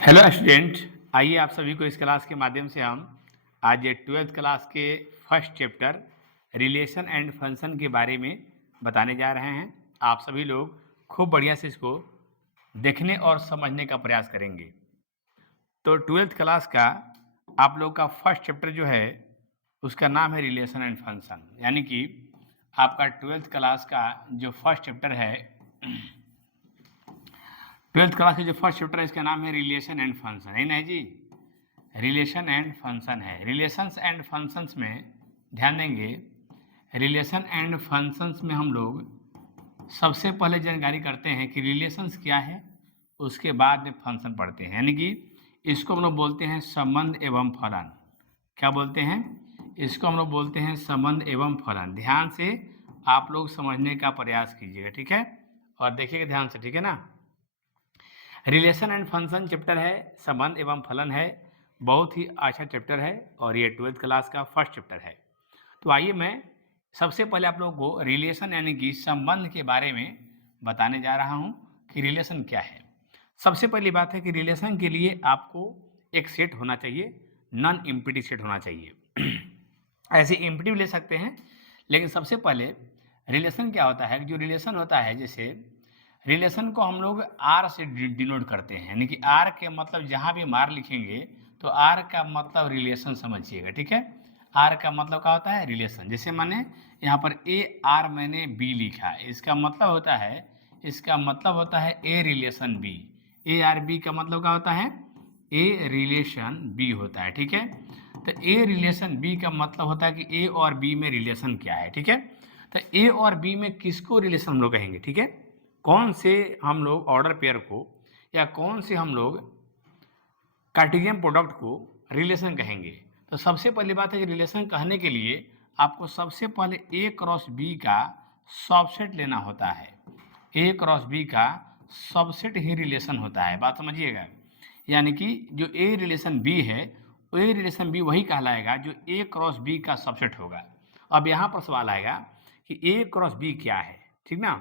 Hello student, आइए आप सभी को इस क्लास के माध्यम से हम आज ये 12th क्लास के first chapter relation and function के बारे में बताने जा रहे हैं। आप सभी लोग खूब बढ़िया से इसको देखने और समझने का प्रयास करेंगे। तो 12th क्लास का आप लोग का फर्स्ट चैप्टर जो है उसका नाम है रिलेशन एंड फंक्शन, यानी कि आपका 12th क्लास का जो फर्स्ट चैप्टर है 12th क्लास का जो फर्स्ट चैप्टर है इसका नाम है रिलेशन एंड फंक्शन, है ना जी। रिलेशन एंड फंक्शन है। रिलेशंस एंड फंक्शंस में ध्यान देंगे, रिलेशन एंड फंक्शंस में हम लोग सबसे पहले जानकारी करते हैं कि रिलेशंस क्या है, उसके बाद में फंक्शन पढ़ते हैं, यानी कि इसको हम लोग बोलते हैं संबंध एवं फलन। क्या बोलते हैं? इसको हम लोग बोलते हैं संबंध एवं फलन। ध्यान से आप लोग समझने का प्रयास कीजिएगा, ठीक है, और देखिएगा ध्यान से, ठीक है ना। रिलेशन एंड फंक्शन चैप्टर है, संबंध एवं फलन है, बहुत ही अच्छा चैप्टर है और ये 12th क्लास का फर्स्ट चैप्टर है। तो आइए मैं सबसे पहले आप लोगों को रिलेशन यानी कि संबंध के बारे में बताने जा रहा हूँ कि रिलेशन क्या है। सबसे पहली बात है कि रिलेशन के लिए आपको एक सेट होना चाहिए, नॉन एम्प्टी सेट होना चाहिए। ऐसे एम्प्टी भी ले सकते हैं, लेकिन सबसे पहले रिलेशन क्या होता है, जो रिलेशन होता है, जैसे रिलेशन को हम लोग आर से डिनोट करते हैं, यानी कि आर के मतलब जहाँ भी मार लिखेंगे तो आर का मतलब रिलेशन समझिएगा, ठीक है। आर का मतलब क्या होता है? रिलेशन। जैसे मैंने यहाँ पर ए आर मैंने बी लिखा, इसका मतलब होता है, इसका मतलब होता है A relation B. A R B का मतलब क्या होता है? ए रिलेशन बी होता है, ठीक है। तो ए रिलेशन बी का मतलब होता है कि ए और बी में रिलेशन क्या है, ठीक है। तो ए और बी में किसको रिलेशन हम लोग कहेंगे, ठीक है, कौन से हम लोग ऑर्डर पेयर को या कौन से हम लोग कार्टेशियन प्रोडक्ट को रिलेशन कहेंगे। तो सबसे पहली बात है कि रिलेशन कहने के लिए आपको सबसे पहले ए क्रॉस बी का सबसेट लेना होता है। ए क्रॉस बी का सबसेट ही रिलेशन होता है, बात समझिएगा। यानी कि जो ए रिलेशन बी है, ए रिलेशन बी वही कहलाएगा जो ए क्रॉस बी का सबसेट होगा। अब यहाँ पर सवाल आएगा कि ए क्रॉस बी क्या है, ठीक ना।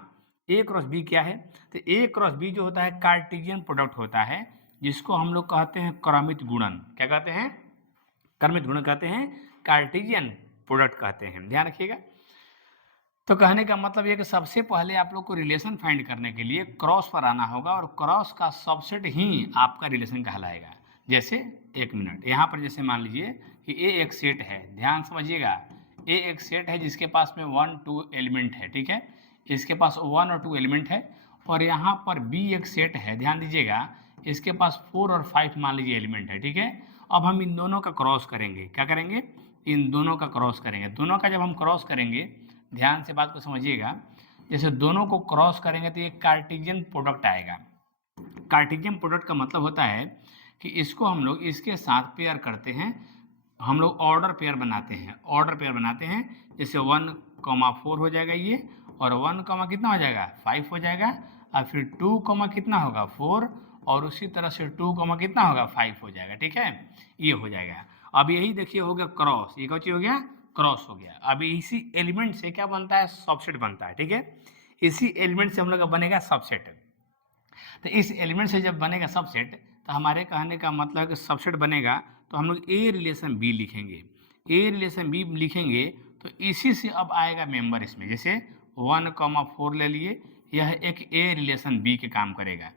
ए क्रॉस बी क्या है? तो ए क्रॉस बी जो होता है कार्टेशियन प्रोडक्ट होता है, जिसको हम लोग कहते हैं क्रमित गुणन। क्या कहते हैं? क्रमित गुणन कहते हैं, कार्टेशियन प्रोडक्ट कहते हैं, ध्यान रखिएगा। तो कहने का मतलब ये कि सबसे पहले आप लोग को रिलेशन फाइंड करने के लिए क्रॉस पर आना होगा और क्रॉस का सबसेट ही आपका रिलेशन कहलाएगा। जैसे एक मिनट, यहाँ पर जैसे मान लीजिए कि ए एक सेट है, ध्यान समझिएगा। ए एक सेट है जिसके पास में 1 2 एलिमेंट है, ठीक है, इसके पास 1 और 2 एलिमेंट है। और यहाँ पर बी एक सेट है, ध्यान दीजिएगा, इसके पास 4 और 5 मान लीजिए एलिमेंट है, ठीक है। अब हम इन दोनों का क्रॉस करेंगे। क्या करेंगे? इन दोनों का क्रॉस करेंगे। दोनों का जब हम क्रॉस करेंगे, ध्यान से बात को समझिएगा, जैसे दोनों को क्रॉस करेंगे तो ये कार्टेशियन प्रोडक्ट आएगा। कार्टेशियन प्रोडक्ट का मतलब होता है कि इसको हम लोग इसके साथ पेयर करते हैं, हम लोग ऑर्डर पेयर बनाते हैं, ऑर्डर पेयर बनाते हैं। जैसे 1,4 हो जाएगा ये, और 1, कितना हो जाएगा? 5 हो जाएगा, और फिर 2, कितना होगा? 4, और उसी तरह से 2, कितना होगा? 5 हो जाएगा, ठीक है, ये हो जाएगा। अब यही देखिए हो गया क्रॉस, ये क्या चीज हो गया? क्रॉस हो गया। अब इसी एलिमेंट से क्या बनता है? सबसेट बनता है, ठीक है। इसी एलिमेंट से हम लोग का बनेगा सबसेट। तो इस एलिमेंट से जब बनेगा सबसेट, तो हमारे कहने का मतलब कि सबसेट बनेगा तो हम लोग ए रिलेशन बी लिखेंगे। ए रिलेशन बी लिखेंगे तो इसी से अब आएगा मेंबर इसमें, जैसे 1,4 ले लिए, यह एक ए रिलेशन बी के काम करेगा।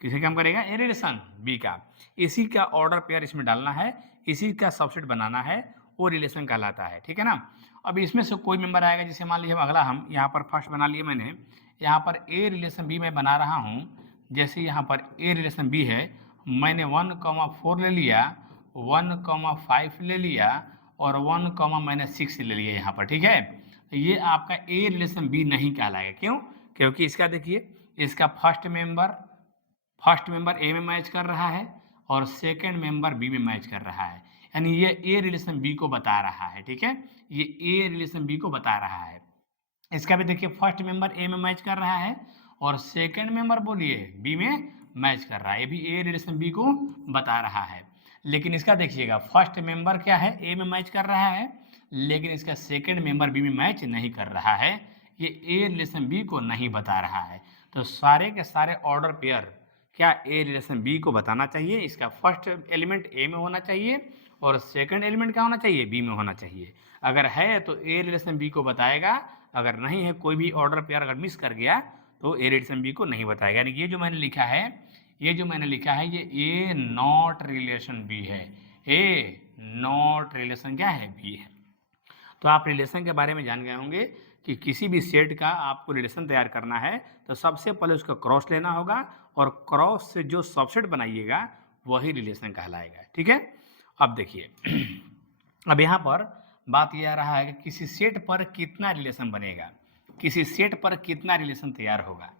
किसे काम करेगा? ए रिलेशन बी का। इसी का ऑर्डर पेयर इसमें डालना है, इसी का सबसेट बनाना है, वो रिलेशन कहलाता है, ठीक है ना। अब इसमें से कोई मेंबर आएगा, जैसे मान लीजिए अगला हम यहाँ पर फर्स्ट बना लिए मैंने, यहाँ पर ए रिलेशन बी में बना रहा हूँ। जैसे यहाँ पर ए रिलेशन बी है, मैंने 1,4 ले लिया, 1,5 ले लिया, और 1, मैंने 6 ले लिया यहाँ पर, ठीक है। तो ये आपका ए रिलेशन बी नहीं कहलाएगा। क्यों? क्योंकि इसका देखिए, इसका फर्स्ट मेंबर ए में मैच कर रहा है और सेकंड मेंबर बी में मैच कर रहा है, यानी ये ए रिलेशन बी को बता रहा है, ठीक है, ये ए रिलेशन बी को बता रहा है। इसका भी देखिए, फर्स्ट मेंबर ए में मैच कर रहा है और सेकंड मेंबर बोलिए बी में मैच कर रहा है, ये भी ए रिलेशन बी को बता रहा है। लेकिन इसका देखिएगा, फर्स्ट मेंबर क्या है? ए में मैच कर रहा है, लेकिन इसका सेकंड मेंबर बी में मैच नहीं कर रहा है, ये ए रिलेशन बी को नहीं बता रहा है। तो सारे के सारे ऑर्डर पेयर क्या ए रिलेशन बी को बताना चाहिए। इसका फर्स्ट एलिमेंट ए में होना चाहिए और सेकंड एलिमेंट क्या होना चाहिए, बी में होना चाहिए। अगर है तो ए रिलेशन बी को बताएगा, अगर नहीं है, कोई भी ऑर्डर पेयर अगर मिस कर गया तो ए रिलेशन बी को नहीं बताएगा। यानी कि ये जो मैंने लिखा है, ये ए नॉट रिलेशन बी है, ए नॉट रिलेशन क्या है, बी है। तो आप रिलेशन के बारे में जान गए होंगे कि किसी भी सेट का आपको रिलेशन तैयार करना है तो सबसे पहले उसका क्रॉस लेना होगा और क्रॉस से जो सबसेट बनाइएगा वही रिलेशन कहलाएगा। ठीक है, अब देखिए अब यहाँ पर बात यह आ रहा है कि किसी सेट पर कितना रिलेशन बनेगा, किसी सेट पर कितना रिलेशन तैयार होगा,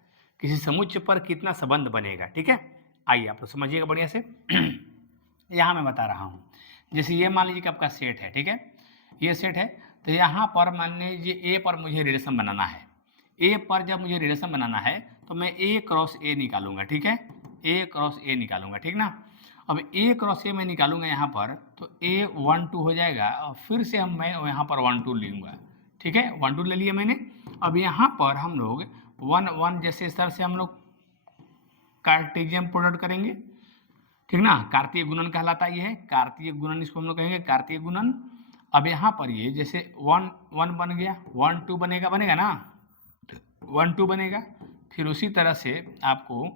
किसी समुच्चय पर कितना संबंध बनेगा। ठीक है, आइए आप लोग समझिएगा बढ़िया से। यहाँ मैं बता रहा हूँ, जैसे ये मान लीजिए कि आपका सेट है, ठीक है, ये सेट है, तो यहाँ पर मान लीजिए ए पर मुझे रिलेशन बनाना है। ए पर जब मुझे रिलेशन बनाना है तो मैं ए क्रॉस ए निकालूंगा। ठीक है, ए क्रॉस ए निकालूंगा, ठीक ना। अब ए क्रॉस ए मैं निकालूंगा यहाँ पर, तो ए 1 2 हो जाएगा और फिर से मैं यहाँ पर 1 2 लूँगा। ठीक है, 1 2 ले लिया मैंने। अब यहाँ पर हम लोग 1 1 जैसे इस तरह से हम लोग कार्टेशियन प्रोडक्ट करेंगे, ठीक ना। कार्तीय गुणन कहलाता ये है, कार्तीय गुणन इसको हम लोग कहेंगे, कार्तीय गुणन। अब यहाँ पर ये जैसे 1 1 बन गया, 1 2 बनेगा ना, 1 2 बनेगा, फिर उसी तरह से आपको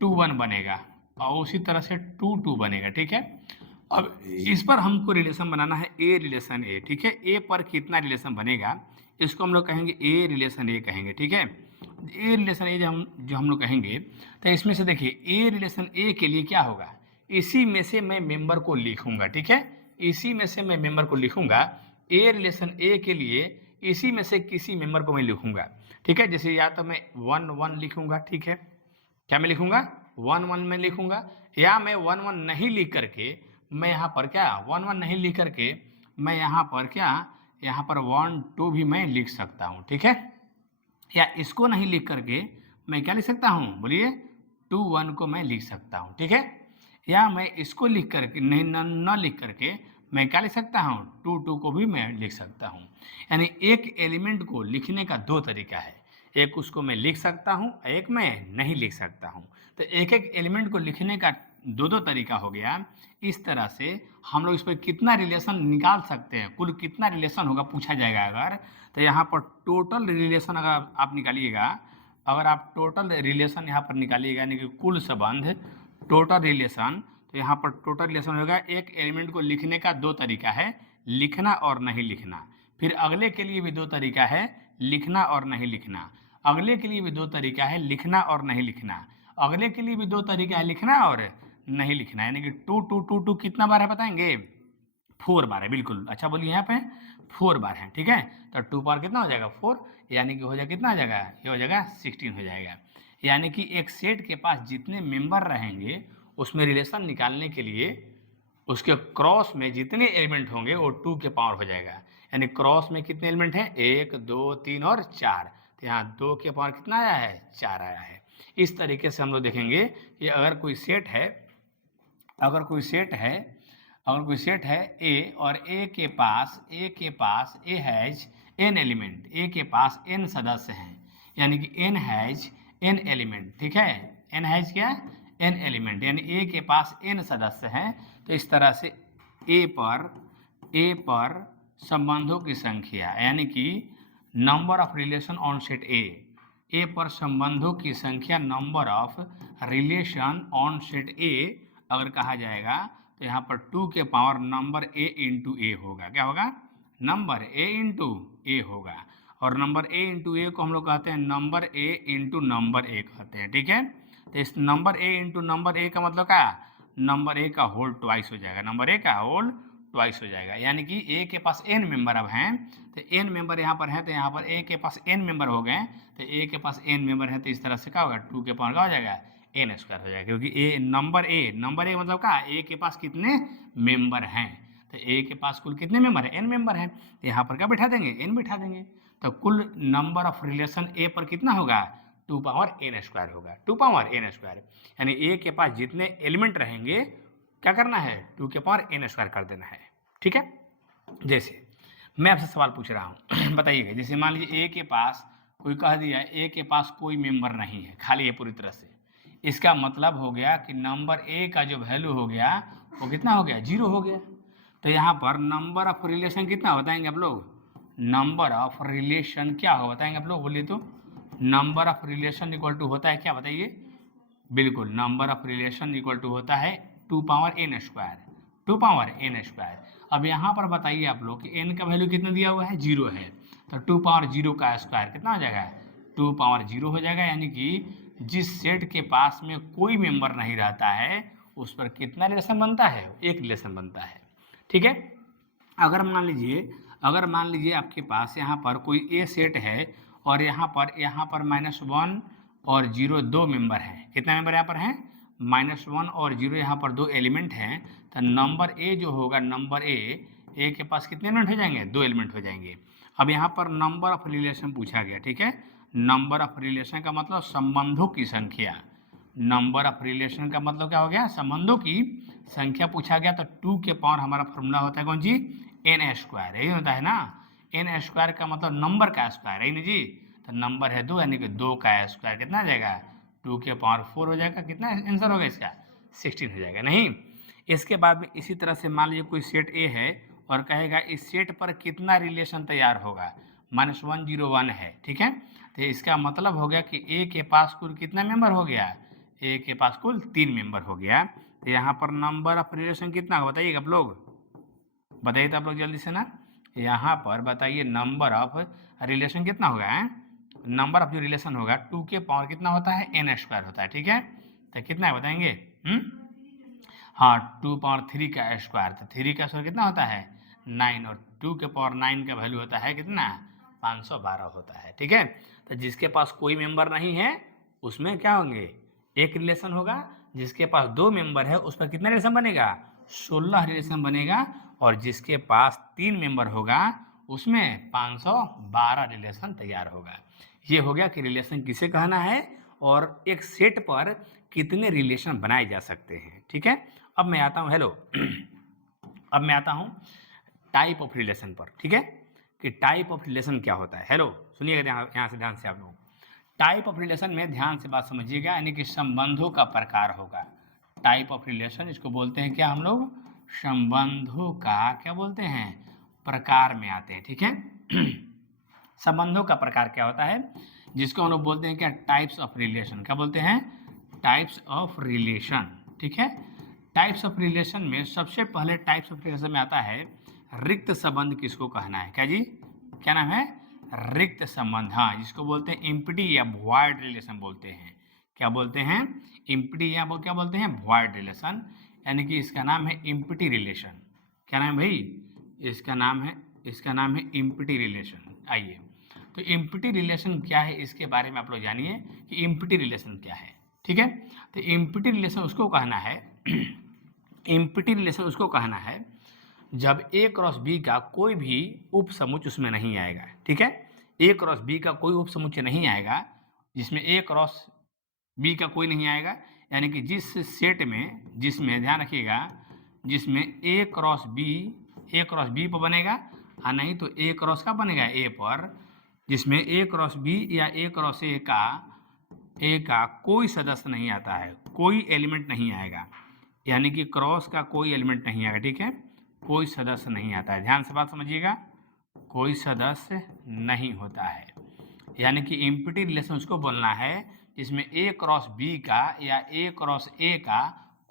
2 1 बनेगा और उसी तरह से 2 2 बनेगा। ठीक है, अब इस पर हमको रिलेशन बनाना है ए रिलेशन ए। ठीक है, ए पर कितना रिलेशन बनेगा इसको हम लोग कहेंगे ए रिलेशन ए कहेंगे। ठीक है, ए रिलेशन ए जो हम लोग कहेंगे, तो इसमें से देखिए ए रिलेशन ए के लिए क्या होगा, इसी में से मैं मेंबर को लिखूंगा। ठीक है, इसी में से मैं मेंबर को लिखूंगा। ए रिलेशन ए के लिए इसी में से किसी मेंबर को मैं लिखूंगा। ठीक है, जैसे या तो मैं 1 1 लिखूंगा, ठीक है, क्या मैं लिखूंगा 1 1 में लिखूंगा, या मैं 1 1 नहीं लिख करके मैं यहाँ पर क्या 1 1 नहीं लिख करके मैं यहाँ पर क्या, यहाँ पर 1 2 भी मैं लिख सकता हूँ। ठीक है, या इसको नहीं लिख करके मैं क्या लिख सकता हूँ, बोलिए 2 1 को मैं लिख सकता हूँ। ठीक है, या मैं इसको लिख करके नहीं न लिख करके मैं क्या लिख सकता हूँ, 2 2 को भी मैं लिख सकता हूँ। यानी एक एलिमेंट को लिखने का 2 तरीका है, एक उसको मैं लिख सकता हूँ, एक मैं नहीं लिख सकता हूँ। तो एक एक एलिमेंट को लिखने का 2 तरीका हो गया। इस तरह से हम लोग इस पर कितना रिलेशन निकाल सकते हैं, कुल कितना रिलेशन होगा पूछा जाएगा अगर, तो यहाँ पर टोटल रिलेशन अगर आप निकालिएगा, अगर आप टोटल रिलेशन यहाँ पर निकालिएगा यानी कि कुल संबंध टोटल रिलेशन, तो यहाँ पर टोटल रिलेशन होगा। एक एलिमेंट को लिखने का 2 तरीका है, लिखना और नहीं लिखना। फिर अगले के लिए भी 2 तरीका है, लिखना और नहीं लिखना। अगले के लिए भी 2 तरीका है, लिखना और नहीं लिखना। अगले के लिए भी 2 तरीका है, लिखना और नहीं लिखना। यानी कि 2 2 2 2 कितना बार है बताएंगे, 4 बार है, बिल्कुल। अच्छा बोलिए यहाँ पे 4 बार है। ठीक है, तो 2 बार कितना हो जाएगा 4, यानी कि हो जाएगा कितना हो जाएगा, ये हो जाएगा 16 हो जाएगा। यानी कि एक सेट के पास जितने मेंबर रहेंगे उसमें रिलेशन निकालने के लिए उसके क्रॉस में जितने एलिमेंट होंगे वो 2 के पावर हो जाएगा। यानी क्रॉस में कितने एलिमेंट हैं, 1 2 3 और 4, तो यहाँ 2 के पावर कितना आया है, 4 आया है। इस तरीके से हम लोग देखेंगे कि अगर कोई सेट है ए और ए के पास ए हैज n एलिमेंट, ए के पास n सदस्य हैं, यानी कि n हैज n एलिमेंट। ठीक है, n हैज क्या, n एलिमेंट, यानी ए के पास n सदस्य हैं। तो इस तरह से ए पर संबंधों की संख्या, यानी कि number of relation on set ए पर संबंधों की संख्या, number of relation on set ए अगर कहा जाएगा तो यहाँ पर 2 के पावर नंबर ए इंटू ए होगा। क्या होगा, नंबर ए इंटू ए होगा। और नंबर ए इंटू ए को हम लोग कहते हैं number A into number A कहते हैं। ठीक है, तो इस number A into number A का मतलब क्या, नंबर ए का होल ट्वाइस हो जाएगा, नंबर ए का होल ट्वाइस हो जाएगा। यानी कि ए के पास n मेंबर अब हैं, तो n मेंबर यहाँ पर है, तो यहाँ पर ए के पास n मेंबर हो गए, तो ए के पास n मेंबर है, तो इस तरह से क्या होगा 2 के पावर का हो जाएगा n स्क्वायर हो जाएगा। क्योंकि ए नंबर ए मतलब क्या, ए के पास कितने मेंबर हैं, तो ए के पास कुल कितने मेंबर है, n मेंबर है, तो यहाँ पर क्या बिठा देंगे, n बिठा देंगे। तो कुल नंबर ऑफ रिलेशन ए पर कितना होगा, 2 पावर n स्क्वायर होगा, 2 पावर n स्क्वायर। यानी ए के पास जितने एलिमेंट रहेंगे क्या करना है, 2 के पावर n स्क्वायर कर देना है। ठीक है, जैसे मैं आपसे सवाल पूछ रहा हूँ बताइएगा, जैसे मान लीजिए ए के पास कोई कह दिया ए के पास कोई मेंबर नहीं है, खाली है पूरी तरह से, इसका मतलब हो गया कि नंबर ए का जो वैल्यू हो गया वो कितना हो गया, 0 हो गया। तो यहाँ पर नंबर ऑफ रिलेशन कितना बताएंगे आप लोग, नंबर ऑफ रिलेशन क्या हो बताएंगे आप लोग, बोलिए तो। Number of relation equal to होता है क्या बताइए, बिल्कुल number of relation equal to होता है 2 power n square, 2 power n square. अब यहाँ पर बताइए आप लोग कि n का वैल्यू कितना दिया हुआ है, 0 है, तो 2 पावर 0 का स्क्वायर कितना हो जाएगा, 2 पावर 0 हो जाएगा। यानी कि जिस सेट के पास में कोई मेंबर नहीं रहता है उस पर कितना रिलेशन बनता है, एक रिलेशन बनता है। ठीक है, अगर मान लीजिए आपके पास यहाँ पर कोई ए सेट है और यहाँ पर -1 और 0 दो मेंबर हैं, कितना मेंबर यहाँ पर हैं, -1 और 0 यहाँ पर दो एलिमेंट हैं। तो नंबर ए जो होगा, नंबर ए के पास कितने एलिमेंट हो जाएंगे, दो एलिमेंट हो जाएंगे। अब यहाँ पर नंबर ऑफ रिलेशन पूछा गया, ठीक है, नंबर ऑफ रिलेशन का मतलब संबंधों की संख्या, नंबर ऑफ रिलेशन का मतलब क्या हो गया, संबंधों की संख्या पूछा गया। तो 2 के पावर हमारा फॉर्मूला होता है कौन जी, n स्क्वायर, यही होता है ना, n स्क्वायर का मतलब नंबर का स्क्वायर, यही ना जी। तो नंबर है 2 यानी कि 2 का स्क्वायर कितना आ जाएगा, 2 के पावर 4 हो जाएगा। कितना आंसर होगा इसका, 16 हो जाएगा। नहीं, इसके बाद में इसी तरह से मान लीजिए कोई सेट ए है और कहेगा इस सेट पर कितना रिलेशन तैयार होगा, -1 0 1 है, ठीक है। तो इसका मतलब हो गया कि ए के पास कुल कितना मेंबर हो गया, ए के पास कुल 3 मेंबर हो गया। तो यहाँ पर नंबर ऑफ रिलेशन कितना होगा बताइएगा आप लोग, बताइए तो आप लोग जल्दी से ना, यहाँ पर बताइए नंबर ऑफ रिलेशन कितना होगा है? नंबर ऑफ जो रिलेशन होगा 2 के पावर कितना होता है, n स्क्वायर होता है, ठीक है। तो कितना है बताएंगे, हाँ 2 पावर 3 का स्क्वायर, तो 3 का स्क्वायर कितना होता है 9, और 2 के पावर 9 का वैल्यू होता है कितना, 512 होता है, ठीक है। तो जिसके पास कोई मेंबर नहीं है उसमें क्या होंगे, एक रिलेशन होगा। जिसके पास दो मेंबर है उस पर कितना रिलेशन बनेगा, 16 रिलेशन बनेगा। और जिसके पास 3 मेंबर होगा उसमें 512 रिलेशन तैयार होगा। ये हो गया कि रिलेशन किसे कहना है और एक सेट पर कितने रिलेशन बनाए जा सकते हैं, ठीक है। अब मैं आता हूँ, हेलो अब मैं आता हूँ टाइप ऑफ रिलेशन पर, ठीक है, कि टाइप ऑफ रिलेशन क्या होता है। हेलो सुनिएगा यहाँ से ध्यान से आप लोग, टाइप ऑफ रिलेशन में ध्यान से बात समझिएगा, यानी कि संबंधों का प्रकार होगा। टाइप ऑफ रिलेशन इसको बोलते हैं क्या हम लोग, संबंधों का क्या बोलते हैं, प्रकार में आते हैं, ठीक है। संबंधों का प्रकार क्या होता है, जिसको हम लोग बोलते हैं क्या, टाइप्स ऑफ रिलेशन, क्या बोलते हैं, टाइप्स ऑफ रिलेशन, ठीक है। टाइप्स ऑफ रिलेशन में सबसे पहले टाइप्स ऑफ रिलेशन में आता है रिक्त संबंध, किसको कहना है, क्या जी, क्या नाम है, रिक्त संबंध, हाँ, जिसको बोलते हैं इम्प्टी या वॉइड रिलेशन बोलते हैं। क्या बोलते हैं, इम्प्टी या क्या बोलते हैं, वॉइड रिलेशन, यानी कि इसका नाम है इम्प्टी रिलेशन। क्या नाम है भाई, इसका नाम है इम्प्टी रिलेशन। आइए, तो इम्प्टी रिलेशन क्या है इसके बारे में आप लोग जानिए कि इम्प्टी रिलेशन क्या है, ठीक है। तो इम्प्टी रिलेशन उसको कहना है इम्प्टी रिलेशन उसको कहना है जब A क्रॉस B का कोई भी उप समुच्चय उसमें नहीं आएगा, ठीक है। A क्रॉस B का कोई उप समुच्चय नहीं आएगा जिसमें A क्रॉस B का कोई नहीं आएगा, यानी कि जिस सेट में, जिसमें ध्यान रखिएगा, जिसमें A क्रॉस B पर बनेगा, हाँ, नहीं तो A क्रॉस का बनेगा A पर, जिसमें A क्रॉस B या A क्रॉस A का कोई सदस्य नहीं आता है, कोई एलिमेंट नहीं आएगा, यानी कि क्रॉस का कोई एलिमेंट नहीं आएगा, ठीक है, कोई सदस्य नहीं आता है। ध्यान से बात समझिएगा, कोई सदस्य नहीं होता है, यानी कि इम्प्टी रिलेशन उसको बोलना है जिसमें A क्रॉस B का या A क्रॉस A का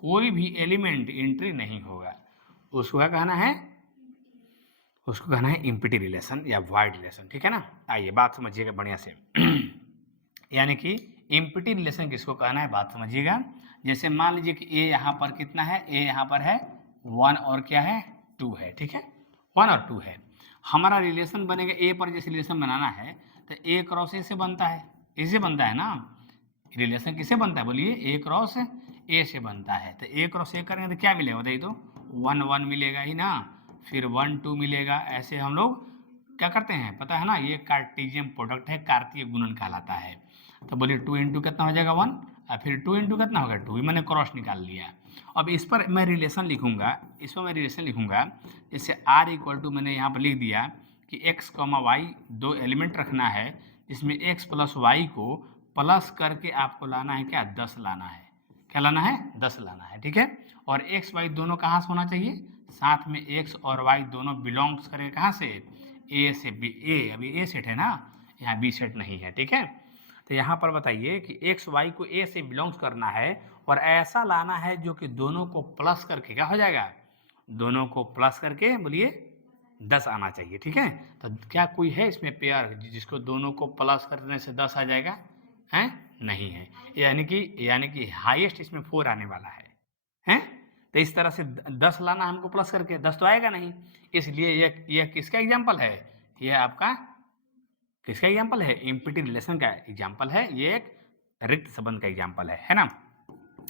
कोई भी एलिमेंट एंट्री नहीं होगा, उसको क्या कहना है, उसको कहना है इम्प्टी रिलेशन या वॉइड रिलेशन, ठीक है ना। आइए बात समझिएगा बढ़िया से। यानी कि इम्प्टी रिलेशन किसको कहना है, बात समझिएगा। जैसे मान लीजिए कि A यहाँ पर कितना है, A यहाँ पर है 1 और क्या है 2 है, ठीक है, 1 और 2 है। हमारा रिलेशन बनेगा A पर, जैसे रिलेशन बनाना है तो A क्रॉस A से बनता है, इससे बनता है ना, रिलेशन किससे बनता है बोलिए, A क्रॉस A से बनता है। तो A क्रॉस A करेंगे तो क्या मिलेगा बताइए तो, 1 1 मिलेगा ही ना, फिर 1 2 मिलेगा। ऐसे हम लोग क्या करते हैं पता है ना, ये कार्टेशियन प्रोडक्ट है, कार्तीय गुणन कहलाता है। तो बोलिए 2 इंटू कितना हो जाएगा 1, और फिर 2 इंटू कितना होगा 2, ही मैंने क्रॉस निकाल लिया। अब इस पर मैं रिलेशन लिखूंगा, जैसे r इक्वल टू मैंने यहाँ पर लिख दिया कि x, y दो एलिमेंट रखना है जिसमें x प्लस वाई को प्लस करके आपको लाना है क्या, 10 लाना है। क्या लाना है, 10 लाना है, ठीक है। और एक्स वाई दोनों कहाँ से होना चाहिए, साथ में एक्स और वाई दोनों बिलोंग्स करें कहाँ से, ए से बी। ए अभी ए सेट है ना, यहाँ बी सेट नहीं है, ठीक है। तो यहाँ पर बताइए कि एक्स वाई को ए से बिलोंग्स करना है और ऐसा लाना है जो कि दोनों को प्लस करके क्या हो जाएगा, दोनों को प्लस करके बोलिए 10 आना चाहिए, ठीक है। तो क्या कोई है इसमें पेयर जिसको दोनों को प्लस करने से 10 आ जाएगा, हैं, नहीं है। यानी कि हाईएस्ट इसमें 4 आने वाला है, हैं। तो इस तरह से 10 लाना हमको प्लस करके, 10 तो आएगा नहीं, इसलिए यह किसका एग्जाम्पल है, यह आपका किसका एग्जाम्पल है, इम्पिटी रिलेशन का एग्जाम्पल है, ये एक रिक्त संबंध का एग्जाम्पल है ना।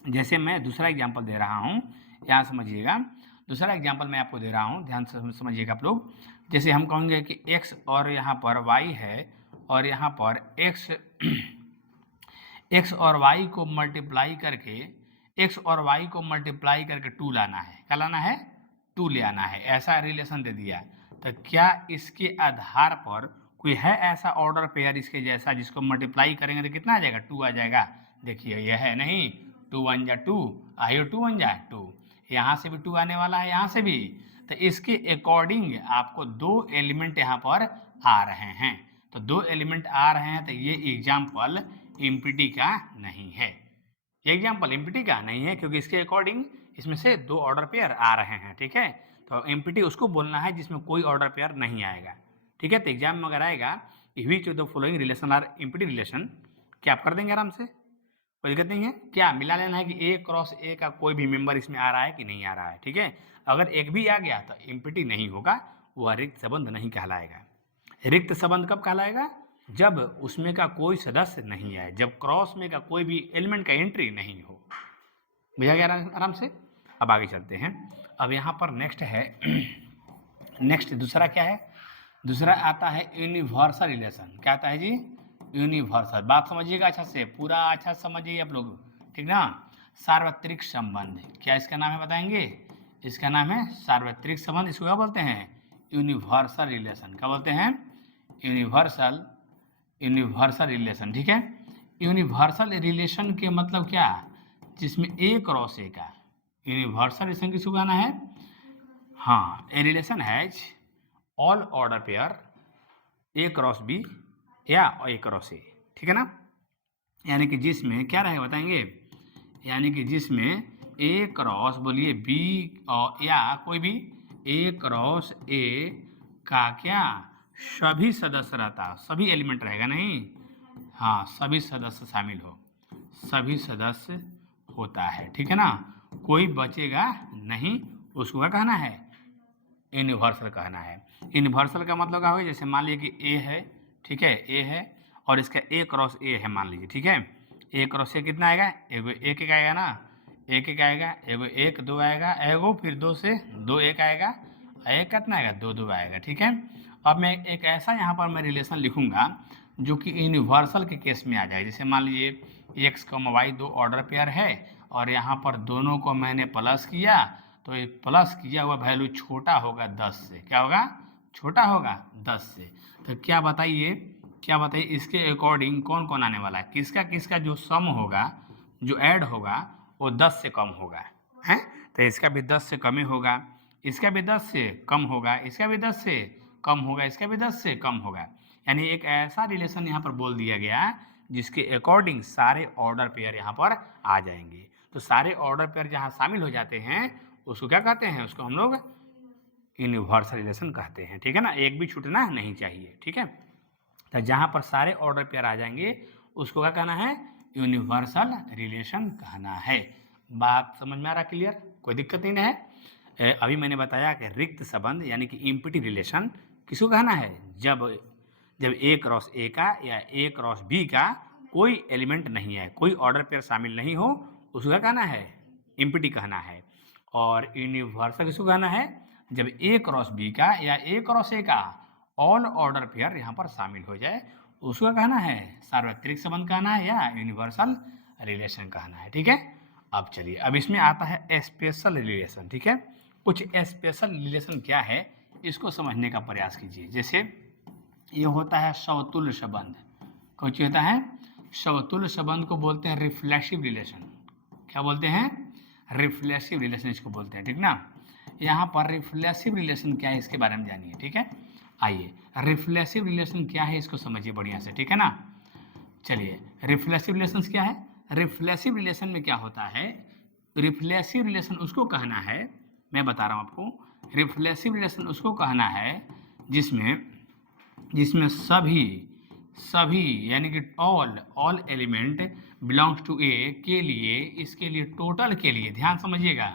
जैसे मैं दूसरा एग्जाम्पल दे रहा हूँ, यहाँ समझिएगा, दूसरा एग्जाम्पल मैं आपको दे रहा हूँ, ध्यान से समझिएगा आप लोग। जैसे हम कहेंगे कि x और यहाँ पर y है और यहाँ पर x और y को मल्टीप्लाई करके करके 2 लाना है, क्या लाना है, 2 ले आना है, ऐसा रिलेशन दे दिया। तो क्या इसके आधार पर कोई है ऐसा ऑर्डर पेयर इसके जैसा जिसको मल्टीप्लाई करेंगे तो कितना आ जाएगा, 2 आ जाएगा। देखिए यह है नहीं, 2 1 जा 2, आइयो 2 1 जा 2, यहाँ से भी 2 आने वाला है, यहाँ से भी। तो इसके अकॉर्डिंग आपको 2 एलिमेंट यहाँ पर आ रहे हैं। तो 2 एलिमेंट आ रहे हैं, तो ये एग्जाम्पल इम्पिटी का नहीं है, ये एग्जाम्पल इम्पिटी का नहीं है, क्योंकि इसके अकॉर्डिंग इसमें से 2 ऑर्डर पेयर आ रहे हैं, ठीक है। तो इम्पिटी उसको बोलना है जिसमें कोई ऑर्डर पेयर नहीं आएगा, ठीक है। तो एग्जाम में अगर आएगा which of the following relation are empty relation, क्या आप कर देंगे आराम से, कोई दिक्कत नहीं है। क्या मिला लेना है कि ए क्रॉस ए का कोई भी मेंबर इसमें आ रहा है कि नहीं आ रहा है, ठीक है। अगर एक भी आ गया तो इम्पिटी नहीं होगा, वह रिक्त संबंध नहीं कहलाएगा। रिक्त संबंध कब कहलाएगा, जब उसमें का कोई सदस्य नहीं आए, जब क्रॉस में का कोई भी एलिमेंट का एंट्री नहीं हो। बुझा गया आराम से। अब आगे चलते हैं। अब यहाँ पर नेक्स्ट है नेक्स्ट दूसरा क्या है, दूसरा आता है यूनिवर्सल रिलेशन। क्या आता है जी, यूनिवर्सल। बात समझिएगा अच्छा से, पूरा अच्छा समझिए आप लोग, ठीक ना। सार्वत्रिक संबंध, क्या इसका नाम है बताएंगे, इसका नाम है सार्वत्रिक संबंध। इसको क्या बोलते हैं, यूनिवर्सल रिलेशन। क्या बोलते हैं, यूनिवर्सल रिलेशन, ठीक है। यूनिवर्सल रिलेशन के मतलब क्या, जिसमें ए क्रॉस ए का, यूनिवर्सल रिलेशन किसको कहना है, हाँ, A relation has all order pair A cross B या ए क्रॉस ए, ठीक है ना। यानी कि जिसमें क्या रहेगा बताएंगे, यानी कि जिसमें ए क्रॉस बोलिए बी और या कोई भी ए क्रॉस ए का क्या सभी सदस्य रहता, सभी एलिमेंट रहेगा नहीं, हाँ, सभी सदस्य शामिल हो, सभी सदस्य होता है, ठीक है ना, कोई बचेगा नहीं, उसको क्या कहना है, यूनिवर्सल कहना है। यूनिवर्सल का मतलब क्या होगा, जैसे मान लीजिए कि ए है, ठीक है, ए है और इसका ए क्रॉस ए है मान लीजिए, ठीक है। ए क्रॉस ए कितना आएगा, एगो एक एक आएगा ना, एक एक आएगा, एगो एक दो आएगा, एगो फिर 2 से 2 एक आएगा, एक कितना आएगा, 2 2 आएगा, ठीक है। अब मैं एक ऐसा यहाँ पर मैं रिलेशन लिखूँगा जो कि यूनिवर्सल के केस में आ जाए। जैसे मान लीजिए एक्स वाई 2 ऑर्डर पेयर है और यहाँ पर दोनों को मैंने प्लस किया, तो ये प्लस किया हुआ वैल्यू छोटा होगा 10 से, क्या होगा, छोटा होगा 10 से। तो क्या बताइए इसके अकॉर्डिंग कौन कौन आने वाला है, किसका किसका जो सम होगा, जो ऐड होगा वो 10 से कम होगा, हैं। तो इसका भी 10 से कम ही होगा, इसका भी 10 से कम होगा, इसका भी 10 से कम होगा, इसका भी 10 से कम होगा। यानी एक ऐसा रिलेशन यहाँ पर बोल दिया गया जिसके अकॉर्डिंग सारे ऑर्डर पेयर यहाँ पर आ जाएंगे। तो सारे ऑर्डर पेयर जहाँ शामिल हो जाते हैं उसको क्या कहते हैं, उसको हम लोग यूनिवर्सल रिलेशन कहते हैं, ठीक है ना। एक भी छूटना नहीं चाहिए, ठीक है। तो जहाँ पर सारे ऑर्डर पेयर आ जाएंगे उसको क्या कहना है, यूनिवर्सल रिलेशन कहना है। बात समझ में आ रहा, क्लियर, कोई दिक्कत नहीं है। अभी मैंने बताया कि रिक्त संबंध यानी कि इम्पिटी रिलेशन किसको कहना है, जब ए क्रॉस ए का या ए क्रॉस बी का कोई एलिमेंट नहीं है, कोई ऑर्डर पेयर शामिल नहीं हो, उसको क्या कहना है, इम्पिटी कहना है। और यूनिवर्सल किसको कहना है, जब ए क्रॉस बी का या ए क्रॉस ए का ऑल ऑर्डर पेयर यहाँ पर शामिल हो जाए, उसको कहना है सार्वत्रिक संबंध कहना है या यूनिवर्सल रिलेशन कहना है, ठीक है। अब चलिए, अब इसमें आता है स्पेशल रिलेशन, ठीक है। कुछ स्पेशल रिलेशन क्या है इसको समझने का प्रयास कीजिए। जैसे ये होता है समतुल्य संबंध, कुछ होता है समतुल्य संबंध को बोलते हैं रिफ्लेक्सिव रिलेशन। क्या बोलते हैं? रिफ्लेक्सिव रिलेशन इसको बोलते हैं, ठीक ना। यहाँ पर रिफ्लेक्सिव रिलेशन क्या है इसके बारे में जानिए, ठीक है। आइए, रिफ्लेक्सिव रिलेशन क्या है इसको समझिए बढ़िया से, ठीक है ना। चलिए, रिफ्लेक्सिव रिलेशन क्या है? रिफ्लेक्सिव रिलेशन में क्या होता है? रिफ्लेक्सिव रिलेशन उसको कहना है, मैं बता रहा हूँ आपको, रिफ्लेक्सिव रिलेशन उसको कहना है जिसमें सभी यानी कि all element belongs to A के लिए, इसके लिए टोटल के लिए ध्यान समझिएगा,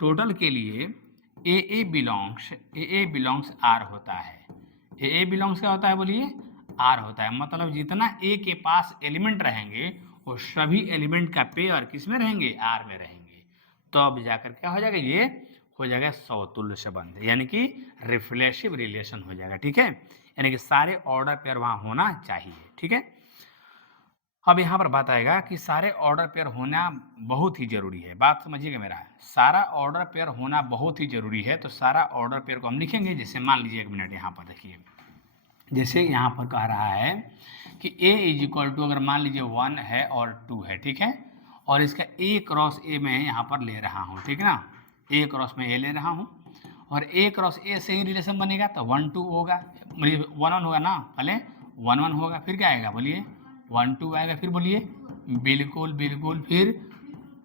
टोटल के लिए ए बिलोंग्स आर होता है। ए बिलोंग्स क्या होता है बोलिए? आर होता है। मतलब जितना ए के पास एलिमेंट रहेंगे वो सभी एलिमेंट का पेयर किस में रहेंगे? आर में रहेंगे। तो अब जाकर क्या हो जाएगा? ये हो जाएगा समतुल्य संबंध, यानी कि रिफ्लेक्सिव रिलेशन हो जाएगा, ठीक है। यानी कि सारे ऑर्डर पेयर वहाँ होना चाहिए, ठीक है। अब यहाँ पर बात आएगा कि सारे ऑर्डर पेयर होना बहुत ही जरूरी है। बात समझिएगा मेरा, सारा ऑर्डर पेयर होना बहुत ही जरूरी है। तो सारा ऑर्डर पेयर को हम लिखेंगे, जैसे मान लीजिए, एक मिनट यहाँ पर देखिए, जैसे यहाँ पर कह रहा है कि A इज इक्वल टू, अगर मान लीजिए 1 है और 2 है, ठीक है, और इसका A क्रॉस A मैं यहाँ पर ले रहा हूँ, ठीक ना, A क्रॉस में A ले रहा हूँ, और A क्रॉस A से ही रिलेशन बनेगा तो 1 2 होगा, मतलब 1 1 होगा ना, पहले 1 1 होगा, फिर क्या आएगा बोलिए? 1 2 आएगा, फिर बोलिए? बिल्कुल, फिर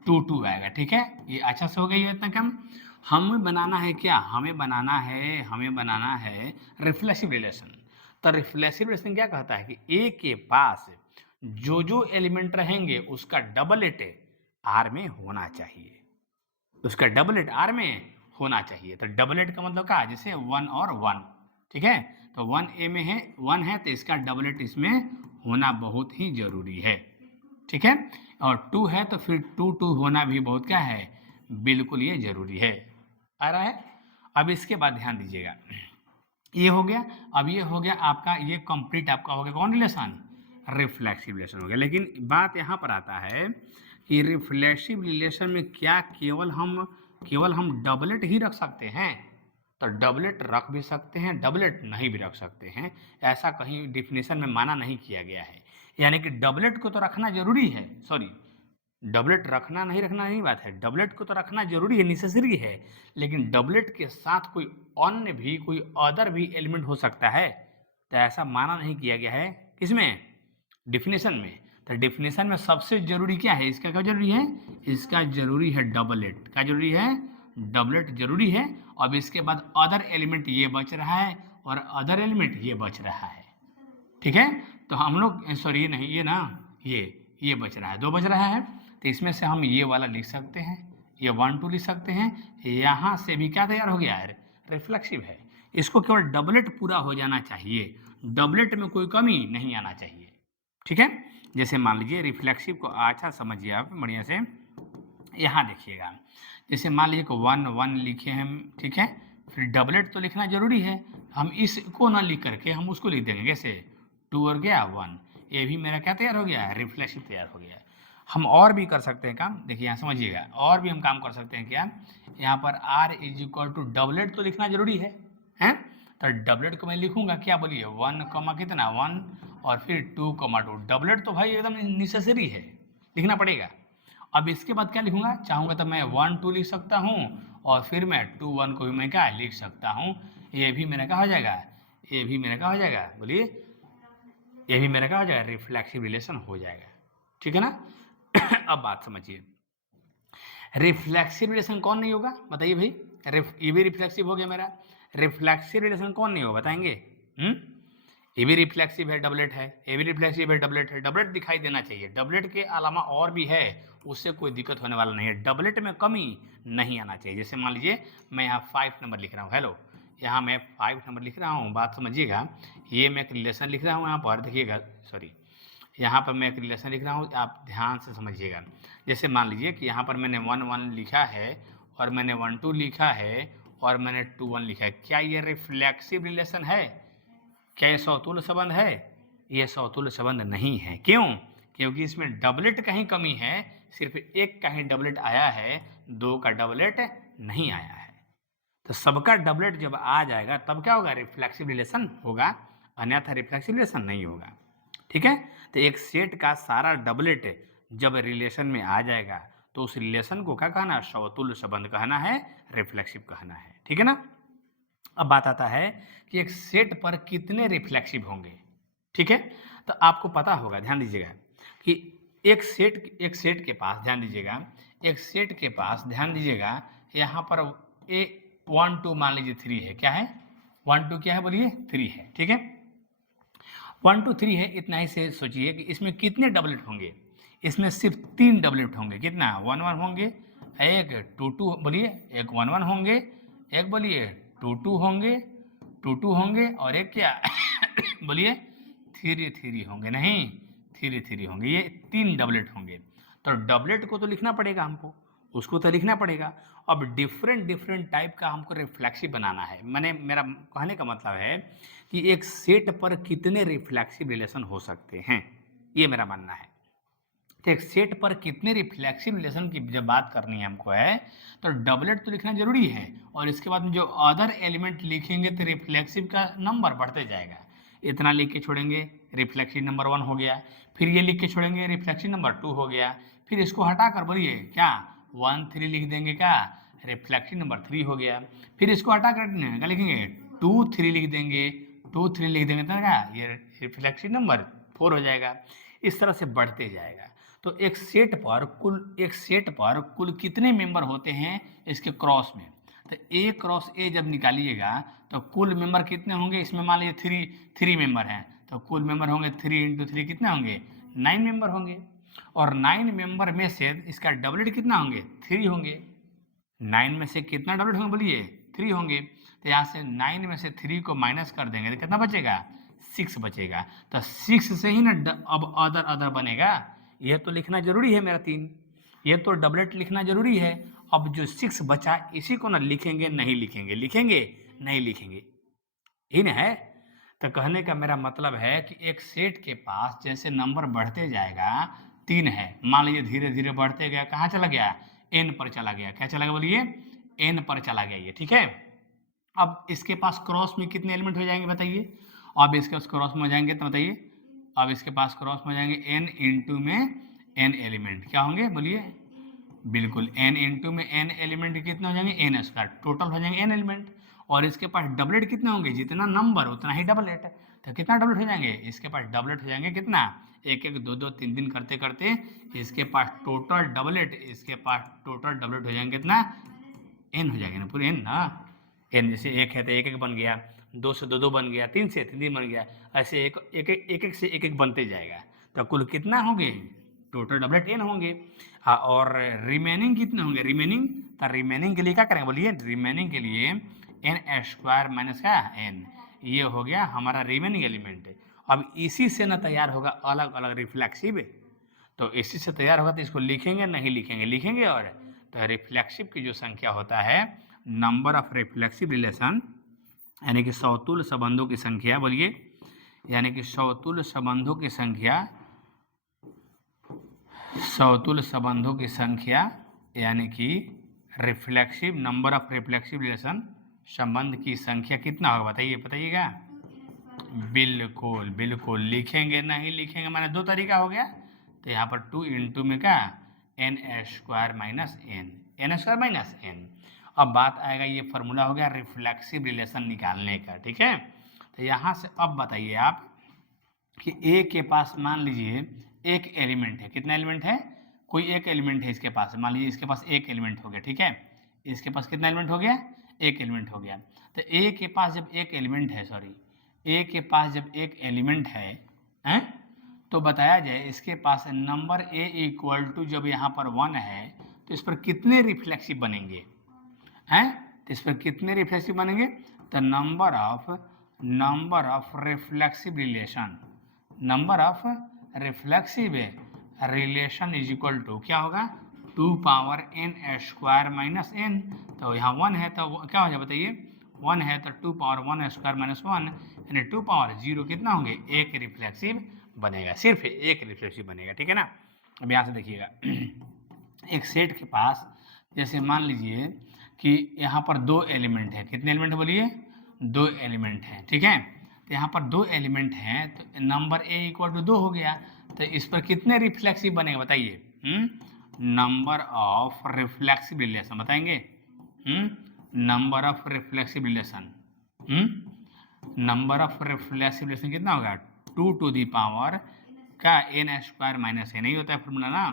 2 2 आएगा, ठीक है। ये अच्छा से हो गई है इतना कम। हमें बनाना है क्या? हमें बनाना है रिफ्लेक्सिव रिलेशन। तो रिफ्लेक्सिव रिलेशन क्या कहता है कि ए के पास जो एलिमेंट रहेंगे उसका डबलेट आर में होना चाहिए, उसका डबलेट आर में होना चाहिए। तो डबलेट का मतलब क्या? जैसे 1 और 1, ठीक है, तो 1 ए में है, 1 है, तो इसका डबलेट इसमें होना बहुत ही जरूरी है, ठीक है। और 2 है तो फिर 2 2 होना भी बहुत क्या है? बिल्कुल ये जरूरी है। आ रहा है? अब इसके बाद ध्यान दीजिएगा, ये हो गया। अब ये हो गया आपका, ये कंप्लीट आपका हो गया कौन रिलेशन? रिफ्लेक्सिव रिलेशन हो गया। लेकिन बात यहाँ पर आता है कि रिफ्लेक्सिव रिलेशन में क्या केवल हम डबलेट ही रख सकते हैं? तो डबलेट रख भी सकते हैं, डबलेट नहीं भी रख सकते हैं, ऐसा कहीं डिफिनेशन में माना नहीं किया गया है। यानी कि डबलेट को तो रखना जरूरी है, सॉरी, डबलेट रखना नहीं बात है, डबलेट को तो रखना जरूरी है, नेसेसरी है, लेकिन डबलेट के साथ कोई अन्य भी, कोई अदर भी एलिमेंट हो सकता है, तो ऐसा माना नहीं किया गया है। किसमें? डिफिनेशन में। तो डिफिनेशन में सबसे जरूरी क्या है? इसका क्या जरूरी है? इसका जरूरी है डबलेट। क्या जरूरी है? डबलेट जरूरी है। अब इसके बाद अदर एलिमेंट ये बच रहा है और अदर एलिमेंट ये बच रहा है, ठीक है। तो हम लोग, सॉरी, ये नहीं, ये ना, ये बच रहा है, 2 बच रहा है, तो इसमें से हम ये वाला लिख सकते हैं, ये 1 2 लिख सकते हैं। यहाँ से भी क्या तैयार हो गया है? रिफ्लेक्सिव है। इसको केवल डबलेट पूरा हो जाना चाहिए, डबलेट में कोई कमी नहीं आना चाहिए, ठीक है। जैसे मान लीजिए रिफ्लेक्सिव को अच्छा समझिए आप बढ़िया से, यहाँ देखिएगा, जैसे मान लीजिए 1 1 लिखे हम, ठीक है, फिर डबलेट तो लिखना जरूरी है, हम इसको ना लिख करके हम उसको लिख देंगे, कैसे? 2 और गया 1, ये भी मेरा क्या तैयार हो गया है? रिफ्लेक्सिव तैयार हो गया। हम और भी कर सकते हैं काम, देखिए यहाँ समझिएगा, और भी हम काम कर सकते हैं क्या? यहाँ पर r is equal to doublet तो लिखना जरूरी है, हैं? तो डबलेट को मैं लिखूंगा क्या बोलिए? 1 कमा कितना? 1 और फिर 2 कमा 2। डबलेट तो भाई एकदम नेसेसरी है, लिखना पड़ेगा। अब इसके बाद क्या लिखूंगा? चाहूँगा तो मैं 1 2 लिख सकता हूँ और फिर मैं 2 1 को भी मैं क्या लिख सकता हूँ। ये भी मेरा क्या हो जाएगा? ये भी मेरा क्या हो जाएगा बोलिए? ये भी मेरा क्या हो जाएगा? रिफ्लेक्सिव रिलेशन हो जाएगा, ठीक है ना। अब बात समझिए, रिफ्लेक्सिव रिलेशन कौन नहीं होगा बताइए भाई? ये भी रिफ्लेक्सिव हो गया मेरा, रिफ्लेक्सिव रिलेशन कौन नहीं होगा बताएंगे? ये भी रिफ्लेक्सिव है, डबलेट है, ये भी रिफ्लेक्सिव है, डबलेट है। डबलेट दिखाई देना चाहिए, डबलेट के अलावा और भी है, उससे कोई दिक्कत होने वाला नहीं है, डबलेट में कमी नहीं आना चाहिए। जैसे मान लीजिए मैं यहाँ 5 नंबर लिख रहा हूँ, हेलो, यहाँ मैं 5 नंबर लिख रहा हूँ, बात समझिएगा, ये मैं एक रिलेशन लिख रहा हूँ, यहाँ पर देखिएगा, सॉरी, यहाँ पर मैं एक रिलेशन लिख रहा हूँ, आप ध्यान से समझिएगा। जैसे मान लीजिए कि यहाँ पर मैंने 1 1 लिखा है और मैंने 1 2 लिखा है और मैंने 2 1 लिखा है, क्या ये रिफ्लेक्सिव रिलेशन है? क्या ये समतुल्य संबंध है? ये समतुल्य संबंध नहीं है। क्यों? क्योंकि इसमें डबलेट का ही कमी है, सिर्फ एक का ही डबलेट आया है, 2 का डबलेट नहीं आया है। तो सबका डबलेट जब आ जाएगा तब क्या होगा? रिफ्लेक्सिव रिलेशन होगा, अन्यथा रिफ्लेक्सिव रिलेशन नहीं होगा। ठीक है। तो एक सेट का सारा डबलेट जब रिलेशन में आ जाएगा तो उस रिलेशन को क्या कहना है, समतुल्य संबंध कहना है, रिफ्लेक्सिव कहना है, ठीक है ना। अब बात आता है कि एक सेट पर कितने रिफ्लेक्सिव होंगे, ठीक है। तो आपको पता होगा, ध्यान दीजिएगा कि एक सेट के पास ध्यान दीजिएगा, एक सेट के पास ध्यान दीजिएगा, यहाँ पर ए 1 2 मान लीजिए 3 है, क्या है 1 2 क्या है बोलिए 3 है, ठीक है। 1 2 3 है, इतना ही से सोचिए कि इसमें कितने डबलेट होंगे, इसमें सिर्फ 3 डबलेट होंगे, कितना 1 1 होंगे, एक 2 2 बोलिए, एक 1 1 होंगे, एक बोलिए 2 2 होंगे, 2 2 होंगे, और एक क्या बोलिए 3 3 होंगे, नहीं 3 3 होंगे, ये 3 डबलेट होंगे। तो डबलेट को तो लिखना पड़ेगा हमको, उसको तो लिखना पड़ेगा। अब डिफरेंट टाइप का हमको रिफ्लेक्सिव बनाना है, मैंने मेरा कहने का मतलब है कि एक सेट पर कितने रिफ्लेक्सिव रिलेशन हो सकते हैं, ये मेरा मानना है। तो एक सेट पर कितने रिफ्लेक्सिव रिलेशन की जब बात करनी है हमको है, तो डबलेट तो लिखना जरूरी है, और इसके बाद में जो अदर एलिमेंट लिखेंगे तो रिफ्लेक्सिव का नंबर बढ़ते जाएगा। इतना लिख के छोड़ेंगे, रिफ्लेक्सिव नंबर 1 हो गया, फिर ये लिख के छोड़ेंगे, रिफ्लेक्सिव नंबर 2 हो गया, फिर इसको हटाकर बोलिए क्या 1 3 लिख देंगे, क्या रिफ्लेक्सिव नंबर 3 हो गया, फिर इसको हटाकर क्या लिखेंगे 2 3 लिख देंगे, 2 3 लिख देंगे तो क्या ये रिफ्लेक्सिव नंबर 4 हो जाएगा। इस तरह से बढ़ते जाएगा। तो एक सेट पर कुल कितने मेंबर होते हैं इसके क्रॉस में, तो ए क्रॉस ए जब निकालिएगा तो कुल मेंबर कितने होंगे, इसमें मान लीजिए 3 मेंबर हैं, तो कुल मेंबर होंगे 3 इंटू 3 कितने होंगे 9 मेंबर होंगे, और 9 मेंबर में से इसका डबलेट कितना होंगे 3 होंगे। 9 में से कितना डबलेट होंगे बोलिए 3 होंगे, तो यहाँ से 9 में से 3 को माइनस कर देंगे तो कितना बचेगा 6 बचेगा। तो 6 से ही ना अब अदर बनेगा, ये तो लिखना जरूरी है मेरा 3, ये तो डबलेट लिखना जरूरी है। अब जो 6 बचा इसी को ना लिखेंगे नहीं लिखेंगे, लिखेंगे नहीं लिखेंगे, ही ना है। तो कहने का मेरा मतलब है कि एक सेट के पास जैसे नंबर बढ़ते जाएगा, 3 है, मान लीजिए धीरे धीरे बढ़ते गया, कहाँ चला गया n पर चला गया, क्या चला गया बोलिए n पर चला गया ये, ठीक है। अब इसके पास क्रॉस में कितने एलिमेंट हो जाएंगे बताइए, अब इसके पास क्रॉस में हो जाएंगे तो बताइए, अब इसके पास क्रॉस में हो जाएंगे n इंटू में n एलिमेंट, क्या होंगे बोलिए बिल्कुल n इंटू में n एलिमेंट कितने हो जाएंगे n स्क्वायर, टोटल हो जाएंगे n एलिमेंट, और इसके पास डबलेट कितने होंगे, जितना नंबर उतना ही डबलेट, तो कितना डबलेट हो जाएंगे, इसके पास डबलेट हो जाएंगे कितना 1 1 2 2 3 3 करते करते इसके पास टोटल डबलेट, इसके पास टोटल डबलेट हो जाएंगे कितना n हो जाएंगे ना, पूरे n ना, n जैसे 1 है तो 1 1 बन गया, 2 से 2 2 बन गया, 3 से 3 बन गया, ऐसे एक एक से एक बनते जाएगा। तो कुल कितना होंगे टोटल डबलेट n होंगे। हाँ, और रिमेनिंग कितने होंगे, रिमेनिंग के लिए क्या करेंगे बोलिए, रिमेनिंग के लिए n स्क्वायर माइनस का n, ये हो गया हमारा रिमेनिंग एलिमेंट। अब इसी से ना तैयार होगा अलग अलग रिफ्लेक्सिव, तो इसी से तैयार होगा तो इसको लिखेंगे नहीं लिखेंगे, लिखेंगे, और तो रिफ्लेक्सिव की जो संख्या होता है नंबर ऑफ रिफ्लेक्सिव रिलेशन, यानी कि समतुल्य संबंधों की संख्या बोलिए, यानी कि समतुल्य संबंधों की संख्या, समतुल्य संबंधों की संख्या यानी कि reflexive number of reflexive relation, संबंध की संख्या कितना होगा बताइए, बताइएगा बिल्कुल बिल्कुल, लिखेंगे नहीं लिखेंगे, मैंने 2 तरीका हो गया, तो यहाँ पर 2 इंटू में क्या n square minus n square minus n। अब बात आएगा, ये फार्मूला हो गया रिफ्लेक्सिव रिलेशन निकालने का, ठीक है। तो यहाँ से अब बताइए आप कि a के पास मान लीजिए एक एलिमेंट है, कितना एलिमेंट है, कोई एक एलिमेंट है इसके पास, मान लीजिए इसके पास एक एलिमेंट हो गया, ठीक है, इसके पास कितना एलिमेंट हो गया एक एलिमेंट हो गया। तो a के पास जब एक एलिमेंट है, सॉरी a के पास जब एक एलिमेंट है, तो बताया जाए इसके पास नंबर a इक्वल टू जब यहाँ पर 1 है तो इस पर कितने रिफ्लेक्सिव बनेंगे, तो इस पर कितने रिफ्लेक्सिव बनेंगे, तो number of reflexive relation, number of reflexive relation is equal to क्या होगा 2 power n square minus n, तो यहाँ 1 है तो क्या हो जाए बताइए, 1 है तो 2 पावर 1 स्क्वायर माइनस 1, यानी 2 पावर 0 कितना होंगे एक रिफ्लेक्सिव बनेगा, सिर्फ एक रिफ्लेक्सिव बनेगा, ठीक है ना। अब यहाँ से देखिएगा एक सेट के पास जैसे मान लीजिए कि यहाँ पर 2 एलिमेंट है, कितने एलिमेंट बोलिए 2 एलिमेंट है, ठीक है। तो यहाँ पर 2 एलिमेंट हैं, तो नंबर ए इक्वल टू 2 हो गया। तो इस पर कितने रिफ्लेक्सिव बनेगा बताइए? नंबर ऑफ रिफ्लेक्सिव रिलेशन बताएंगे। Number of reflexive relation, number of reflexive relation कितना होगा? 2 टू दी पावर का n स्क्वायर माइनस n, नहीं होता है फॉर्मूला ना,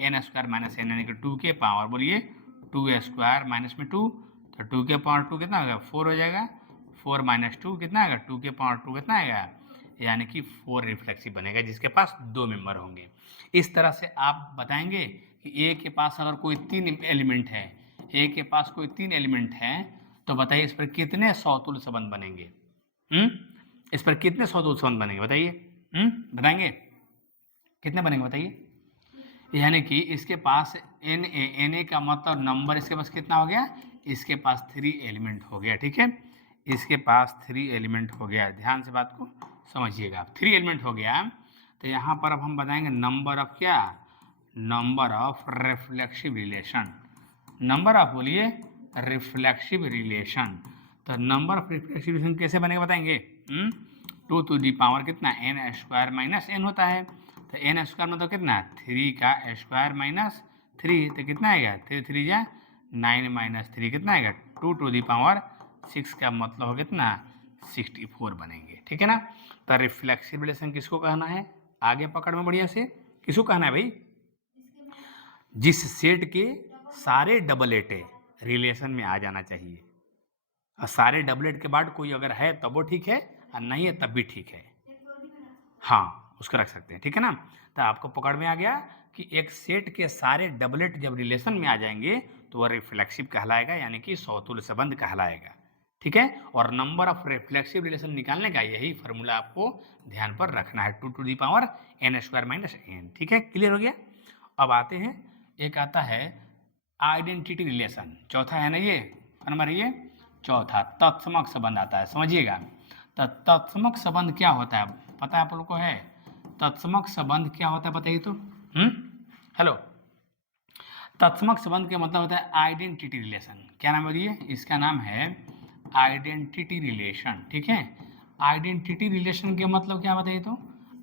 n स्क्वायर माइनस n यानी कि 2 के पावर, बोलिए 2 स्क्वायर माइनस में 2, तो 2 के पावर 2 कितना होगा? 4 हो जाएगा। 4 माइनस 2 कितना आएगा? 2 के पावर 2 कितना आएगा? यानी कि 4 रिफ्लेक्सिव बनेगा, जिसके पास 2 मेंबर होंगे। इस तरह से आप बताएंगे कि ए के पास अगर कोई 3 एलिमेंट है, ए के पास कोई 3 एलिमेंट है, तो बताइए इस पर कितने सौतुल्य संबंध बनेंगे? इस पर कितने सौतुल्य संबंध बनेंगे बताइए? बताएंगे कितने बनेंगे बताइए? यानी कि इसके पास Na का मतलब नंबर, इसके पास कितना हो गया? इसके पास 3 एलिमेंट हो गया, ठीक है? इसके पास 3 एलिमेंट हो गया, ध्यान से बात को समझिएगा। 3 एलिमेंट हो गया, तो यहाँ पर अब हम बताएंगे नंबर ऑफ क्या? Number of reflexive relation. Number of, बोलिए, रिफ्लेक्सिव रिलेशन। तो नंबर ऑफ रिफ्लेक्सिव रिलेशन कैसे बनेगा बताएंगे? 2 टू दी पावर कितना? n स्क्वायर माइनस n होता है। तो n स्क्वायर मतलब कितना? 3 का स्क्वायर माइनस 3, तो कितना आएगा? 3 3 जा 9 माइनस 3 कितना आएगा? 2 टू दी पावर 6 का मतलब हो कितना? 64 बनेंगे, ठीक है ना? तो रिफ्लेक्सिव रिलेशन किसको कहना है? आगे पकड़ में बढ़िया से, किसको कहना है भाई? जिस सेट के सारे डबलेट रिलेशन में आ जाना चाहिए, और सारे डबलेट के बाद कोई अगर है तब वो ठीक है, और नहीं है तब भी ठीक है। हाँ, उसको रख सकते हैं, ठीक है ना? तो आपको पकड़ में आ गया कि एक सेट के सारे डबलेट जब रिलेशन में आ जाएंगे तो वह रिफ्लेक्सिव कहलाएगा, यानी कि सौतुल्य संबंध कहलाएगा, ठीक है? और नंबर ऑफ रिफ्लेक्सिव रिलेशन निकालने का यही फॉर्मूला आपको ध्यान पर रखना है, 2 to the power n square minus n, ठीक है? क्लियर हो गया? अब आते हैं, एक आता है आइडेंटिटी रिलेशन, चौथा है ना ये नंबर, ये चौथा तत्समक संबंध आता है, समझिएगा। तो तत्समक संबंध क्या होता है पता है आप लोग को? है तत्समक संबंध क्या होता है बताइए तो? हेलो, तत्समक संबंध का मतलब होता है आइडेंटिटी रिलेशन। क्या नाम है ये? इसका नाम है आइडेंटिटी रिलेशन, ठीक है? आइडेंटिटी रिलेशन के मतलब क्या बताइए तो?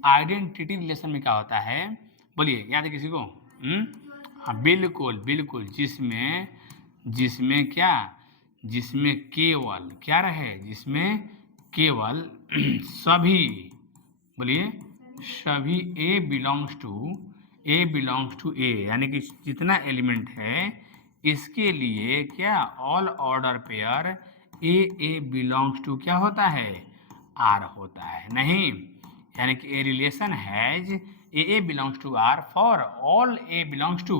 आइडेंटिटी रिलेशन में क्या होता है, बोलिए, याद है किसी को? हाँ, बिल्कुल बिल्कुल, जिसमें क्या? जिसमें केवल क्या रहे? जिसमें केवल सभी, बोलिए, सभी ए बिलोंग्स टू ए, यानी कि जितना एलिमेंट है इसके लिए क्या? All order pair A belongs to क्या होता है? आर होता है, नहीं? यानी कि A relation has A belongs to R for all A belongs to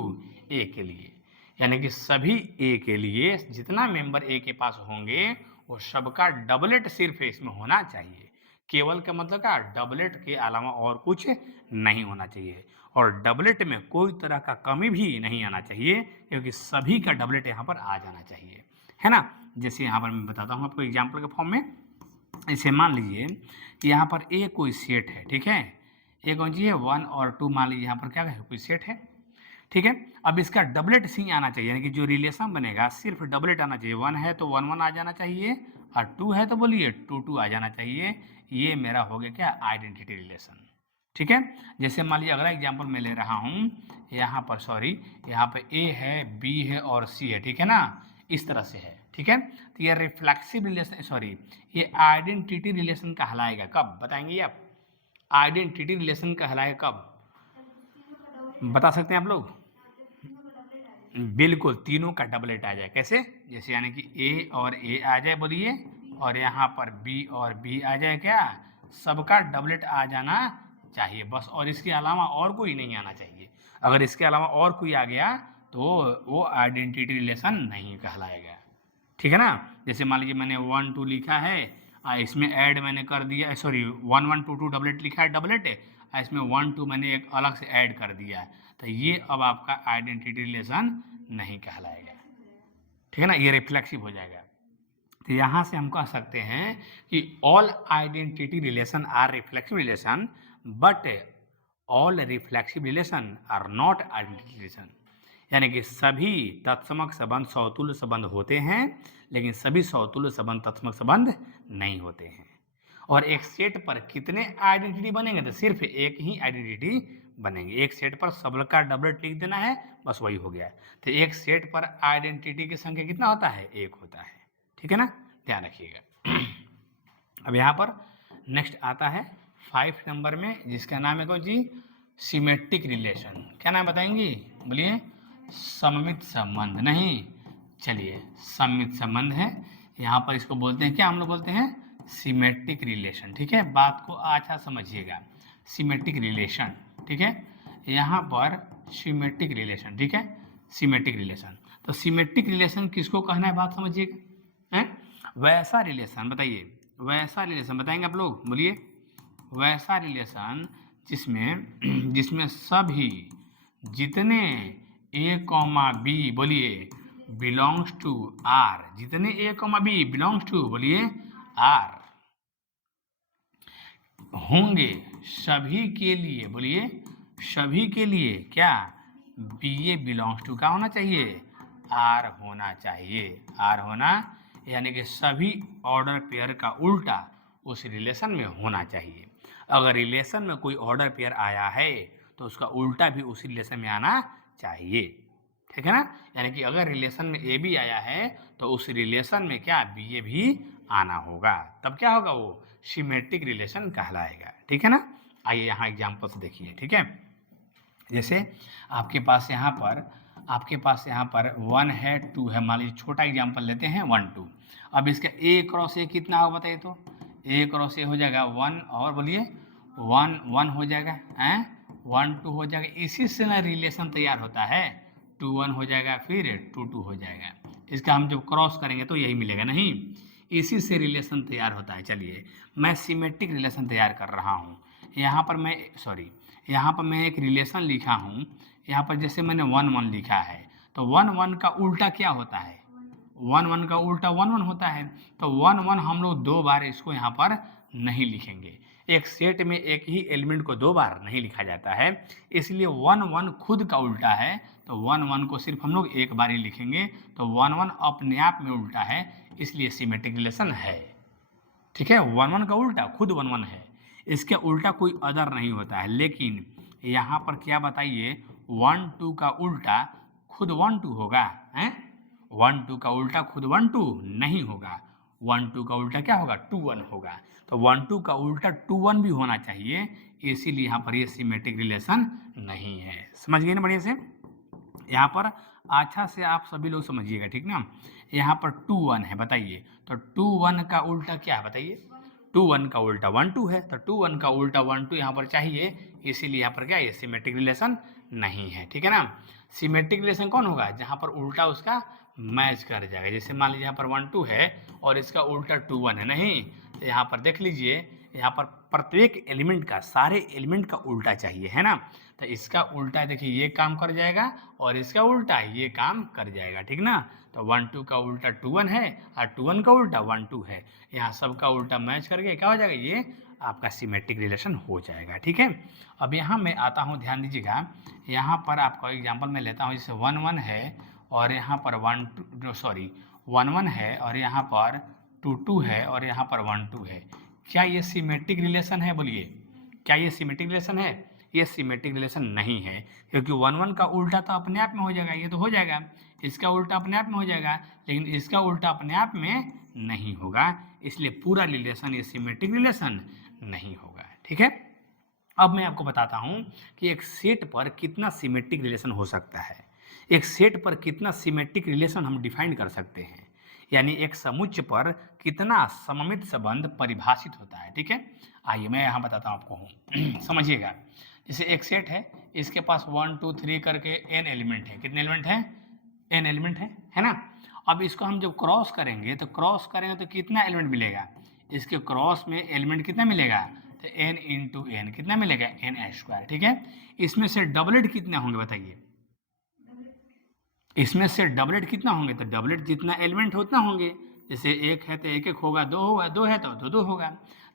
A के लिए, यानी कि सभी ए के लिए जितना मेंबर ए के पास होंगे वो सबका डबलेट सिर्फ इसमें होना चाहिए। केवल का मतलब क्या? डबलेट के अलावा और कुछ नहीं होना चाहिए, और डबलेट में कोई तरह का कमी भी नहीं आना चाहिए, क्योंकि सभी का डबलेट यहाँ पर आ जाना चाहिए, है ना? जैसे यहाँ पर मैं बताता हूँ आपको एग्जाम्पल के फॉर्म में। इसे मान लीजिए कि यहाँ पर ए कोई सेट है, ठीक है? ए कौन सी है? 1 और 2 मान लीजिए यहाँ पर क्या है? कोई सेट है, ठीक है? अब इसका डबलेट सी आना चाहिए, यानी कि जो रिलेशन बनेगा सिर्फ डबलेट आना चाहिए। 1 है तो 1 1 आ जाना चाहिए, और 2 है तो बोलिए 2 2 आ जाना चाहिए। ये मेरा हो गया क्या? आइडेंटिटी रिलेशन, ठीक है? जैसे मान लीजिए अगला एग्जाम्पल मैं ले रहा हूँ, यहाँ पर सॉरी, यहाँ पर ए है, बी है और सी है, ठीक है ना? इस तरह से है, ठीक है? तो ये रिफ्लेक्सिव रिलेशन, सॉरी, ये आइडेंटिटी रिलेशन कहलाएगा कब बताएंगे आप? आइडेंटिटी रिलेशन कहलाएगा कब बता सकते हैं आप लोग? बिल्कुल, तीनों का डबलेट आ जाए। कैसे? जैसे यानी कि ए और ए आ जाए, बोलिए, और यहाँ पर बी और बी आ जाए, क्या? सबका डबलेट आ जाना चाहिए बस, और इसके अलावा और कोई नहीं आना चाहिए। अगर इसके अलावा और कोई आ गया तो वो आइडेंटिटी रिलेशन नहीं कहलाएगा, ठीक है ना? जैसे मान लीजिए मैंने 1 2 लिखा है, इसमें ऐड मैंने कर दिया, सॉरी 1 1 2 2 डबलेट लिखा है, डबलेट है, इसमें 1 2 मैंने एक अलग से ऐड कर दिया, तो ये अब आपका आइडेंटिटी रिलेशन नहीं कहलाएगा, ठीक है ना? ये रिफ्लेक्सिव हो जाएगा। तो यहाँ से हम कह सकते हैं कि all identity relation are reflexive relation, but all reflexive relation are not identity relation, यानी कि सभी तत्समक संबंध सौतुल्य संबंध होते हैं, लेकिन सभी सौतुल्य संबंध तत्समक संबंध नहीं होते हैं। और एक सेट पर कितने आइडेंटिटी बनेंगे, तो सिर्फ एक ही आइडेंटिटी बनेंगे। एक सेट पर सब का डबलेट लिख देना है, बस वही हो गया। तो एक सेट पर आइडेंटिटी की संख्या कितना होता है, एक होता है, ठीक है ना, ध्यान रखिएगा। अब यहाँ पर नेक्स्ट आता है 5 नंबर में, जिसका नाम है कौन जी, सिमेट्रिक रिलेशन। क्या नाम बताएंगी, बोलिए, सममित संबंध, नहीं, चलिए सममित संबंध है। यहाँ पर इसको बोलते हैं क्या, हम लोग बोलते हैं सिमेट्रिक रिलेशन, ठीक है, बात को अच्छा समझिएगा, सिमेट्रिक रिलेशन, ठीक है, यहाँ पर सिमेट्रिक रिलेशन, ठीक है, सिमेट्रिक रिलेशन। तो सिमेट्रिक रिलेशन किसको कहना है, बात समझिएगा, हैं, वैसा रिलेशन, बताइए वैसा रिलेशन, बताएंगे आप लोग, बोलिए, वैसा रिलेशन जिसमें सभी जितने ए कॉमा बी, बोलिए, बिलोंग्स टू आर, जितने ए कॉमा बी बिलोंग्स टू, बोलिए, आर होंगे, सभी के लिए, बोलिए, सभी के लिए क्या, बी ए बिलोंग्स टू का होना चाहिए, आर होना चाहिए, आर होना, यानी कि सभी ऑर्डर पेयर का उल्टा उस रिलेशन में होना चाहिए। अगर रिलेशन में कोई ऑर्डर पेयर आया है तो उसका उल्टा भी उसी रिलेशन में आना चाहिए, ठीक है ना, यानी कि अगर रिलेशन में ए भी आया है तो उस रिलेशन में क्या, बी ए भी आना होगा, तब क्या होगा, वो सिमेट्रिक रिलेशन कहलाएगा, ठीक है ना। आइए यहाँ एग्जाम्पल्स देखिए, ठीक है, जैसे आपके पास यहाँ पर 1 है 2 है, मान लीजिए छोटा एग्जाम्पल लेते हैं 1 2। अब इसका ए क्रॉस ए कितना होगा बताइए, तो ए क्रॉस ए हो जाएगा 1, और बोलिए 1 1 हो जाएगा, 1 2 हो जाएगा, इसी से ना रिलेशन तैयार होता है, 2 1 हो जाएगा, फिर 2 2 हो जाएगा, इसका हम जब क्रॉस करेंगे तो यही मिलेगा, नहीं, इसी से रिलेशन तैयार होता है। चलिए मैं सिमेट्रिक रिलेशन तैयार कर रहा हूँ, यहाँ पर मैं एक रिलेशन लिखा हूँ, यहाँ पर जैसे मैंने 1 1 लिखा है, तो 1 1 का उल्टा क्या होता है, 1 1 का उल्टा 1 1 होता है, तो 1 1 हम लोग 2 बार इसको यहाँ पर नहीं लिखेंगे, एक सेट में एक ही एलिमेंट को 2 बार नहीं लिखा जाता है, इसलिए 1 1 खुद का उल्टा है, तो 1 1 को सिर्फ हम लोग एक बार ही लिखेंगे, तो 1 1 अपने आप में उल्टा है, इसलिए सिमेट्रिक रिलेशन है, ठीक है, 1 1 का उल्टा खुद 1 1 है, इसके उल्टा कोई अदर नहीं होता है। लेकिन यहाँ पर क्या बताइए, 1 2 का उल्टा खुद 1 2 होगा, 1 2 का उल्टा खुद 1 2 नहीं होगा, 1 2 का उल्टा क्या होगा, 2 1 होगा, तो 1 2 का उल्टा 2 1 भी होना चाहिए, इसीलिए यहाँ पर ये सिमेट्रिक रिलेशन नहीं है। समझ गए ना बढ़िया से, यहाँ पर अच्छा से आप सभी लोग समझिएगा, ठीक ना। यहाँ पर 2 1 है, बताइए, तो 2 1 का उल्टा क्या है, बताइए, 2 1 का उल्टा 1 2 है, तो 2 1 का उल्टा 1 2 यहाँ पर चाहिए, इसीलिए यहाँ पर क्या है, सिमेट्रिक रिलेशन नहीं है, ठीक है ना। सिमेट्रिक रिलेशन कौन होगा, जहाँ पर उल्टा उसका मैच कर जाएगा, जैसे मान लीजिए यहाँ पर 1 2 है और इसका उल्टा 2 1 है, नहीं, तो यहाँ पर देख लीजिए, यहाँ पर प्रत्येक एलिमेंट का, सारे एलिमेंट का उल्टा चाहिए, है ना, तो इसका उल्टा देखिए ये काम कर जाएगा और इसका उल्टा ये काम कर जाएगा, ठीक ना। तो 1 2 का उल्टा 2 1 है और 2 1 का उल्टा 1 2 है, यहाँ सबका उल्टा मैच करके क्या हो जाएगा, ये आपका सिमेट्रिक रिलेशन हो जाएगा, ठीक है। अब यहाँ मैं आता हूँ, ध्यान दीजिएगा, यहाँ पर आपका एग्जाम्पल मैं लेता हूँ, जैसे 1 1 है और यहाँ पर 1 1 है और यहाँ पर 2 2 है और यहाँ पर 1 2 है, क्या ये सिमेट्रिक रिलेशन है, बोलिए, क्या ये सिमेट्रिक रिलेशन है, ये सिमेट्रिक रिलेशन नहीं है, क्योंकि 1 1 का उल्टा तो अपने आप में हो जाएगा, ये तो हो जाएगा, इसका उल्टा अपने आप में हो जाएगा, लेकिन इसका उल्टा अपने आप में नहीं होगा, इसलिए पूरा रिलेशन ये सिमेट्रिक रिलेशन नहीं होगा, ठीक है। अब मैं आपको बताता हूँ कि एक सेट पर कितना सिमेट्रिक रिलेशन हो सकता है, एक सेट पर कितना सिमेट्रिक रिलेशन हम डिफाइन कर सकते हैं, यानी एक समुच्चय पर कितना सममित संबंध परिभाषित होता है, ठीक है। आइए मैं यहाँ बताता हूँ आपको, समझिएगा, जैसे एक सेट है, इसके पास 1 2 3 करके n एलिमेंट है, कितने एलिमेंट हैं, n एलिमेंट है ना। अब इसको हम जब क्रॉस करेंगे तो कितना एलिमेंट मिलेगा, इसके क्रॉस में एलिमेंट कितना मिलेगा, तो n इंटू n कितना मिलेगा, n², ठीक है। इसमें से डबलेट कितने होंगे बताइए, इसमें से डबलेट कितना होंगे, तो डबलेट जितना एलिमेंट हो उतना होंगे, जैसे 1 है तो 1 1 होगा, 2 होगा, 2 है तो 2 2 होगा,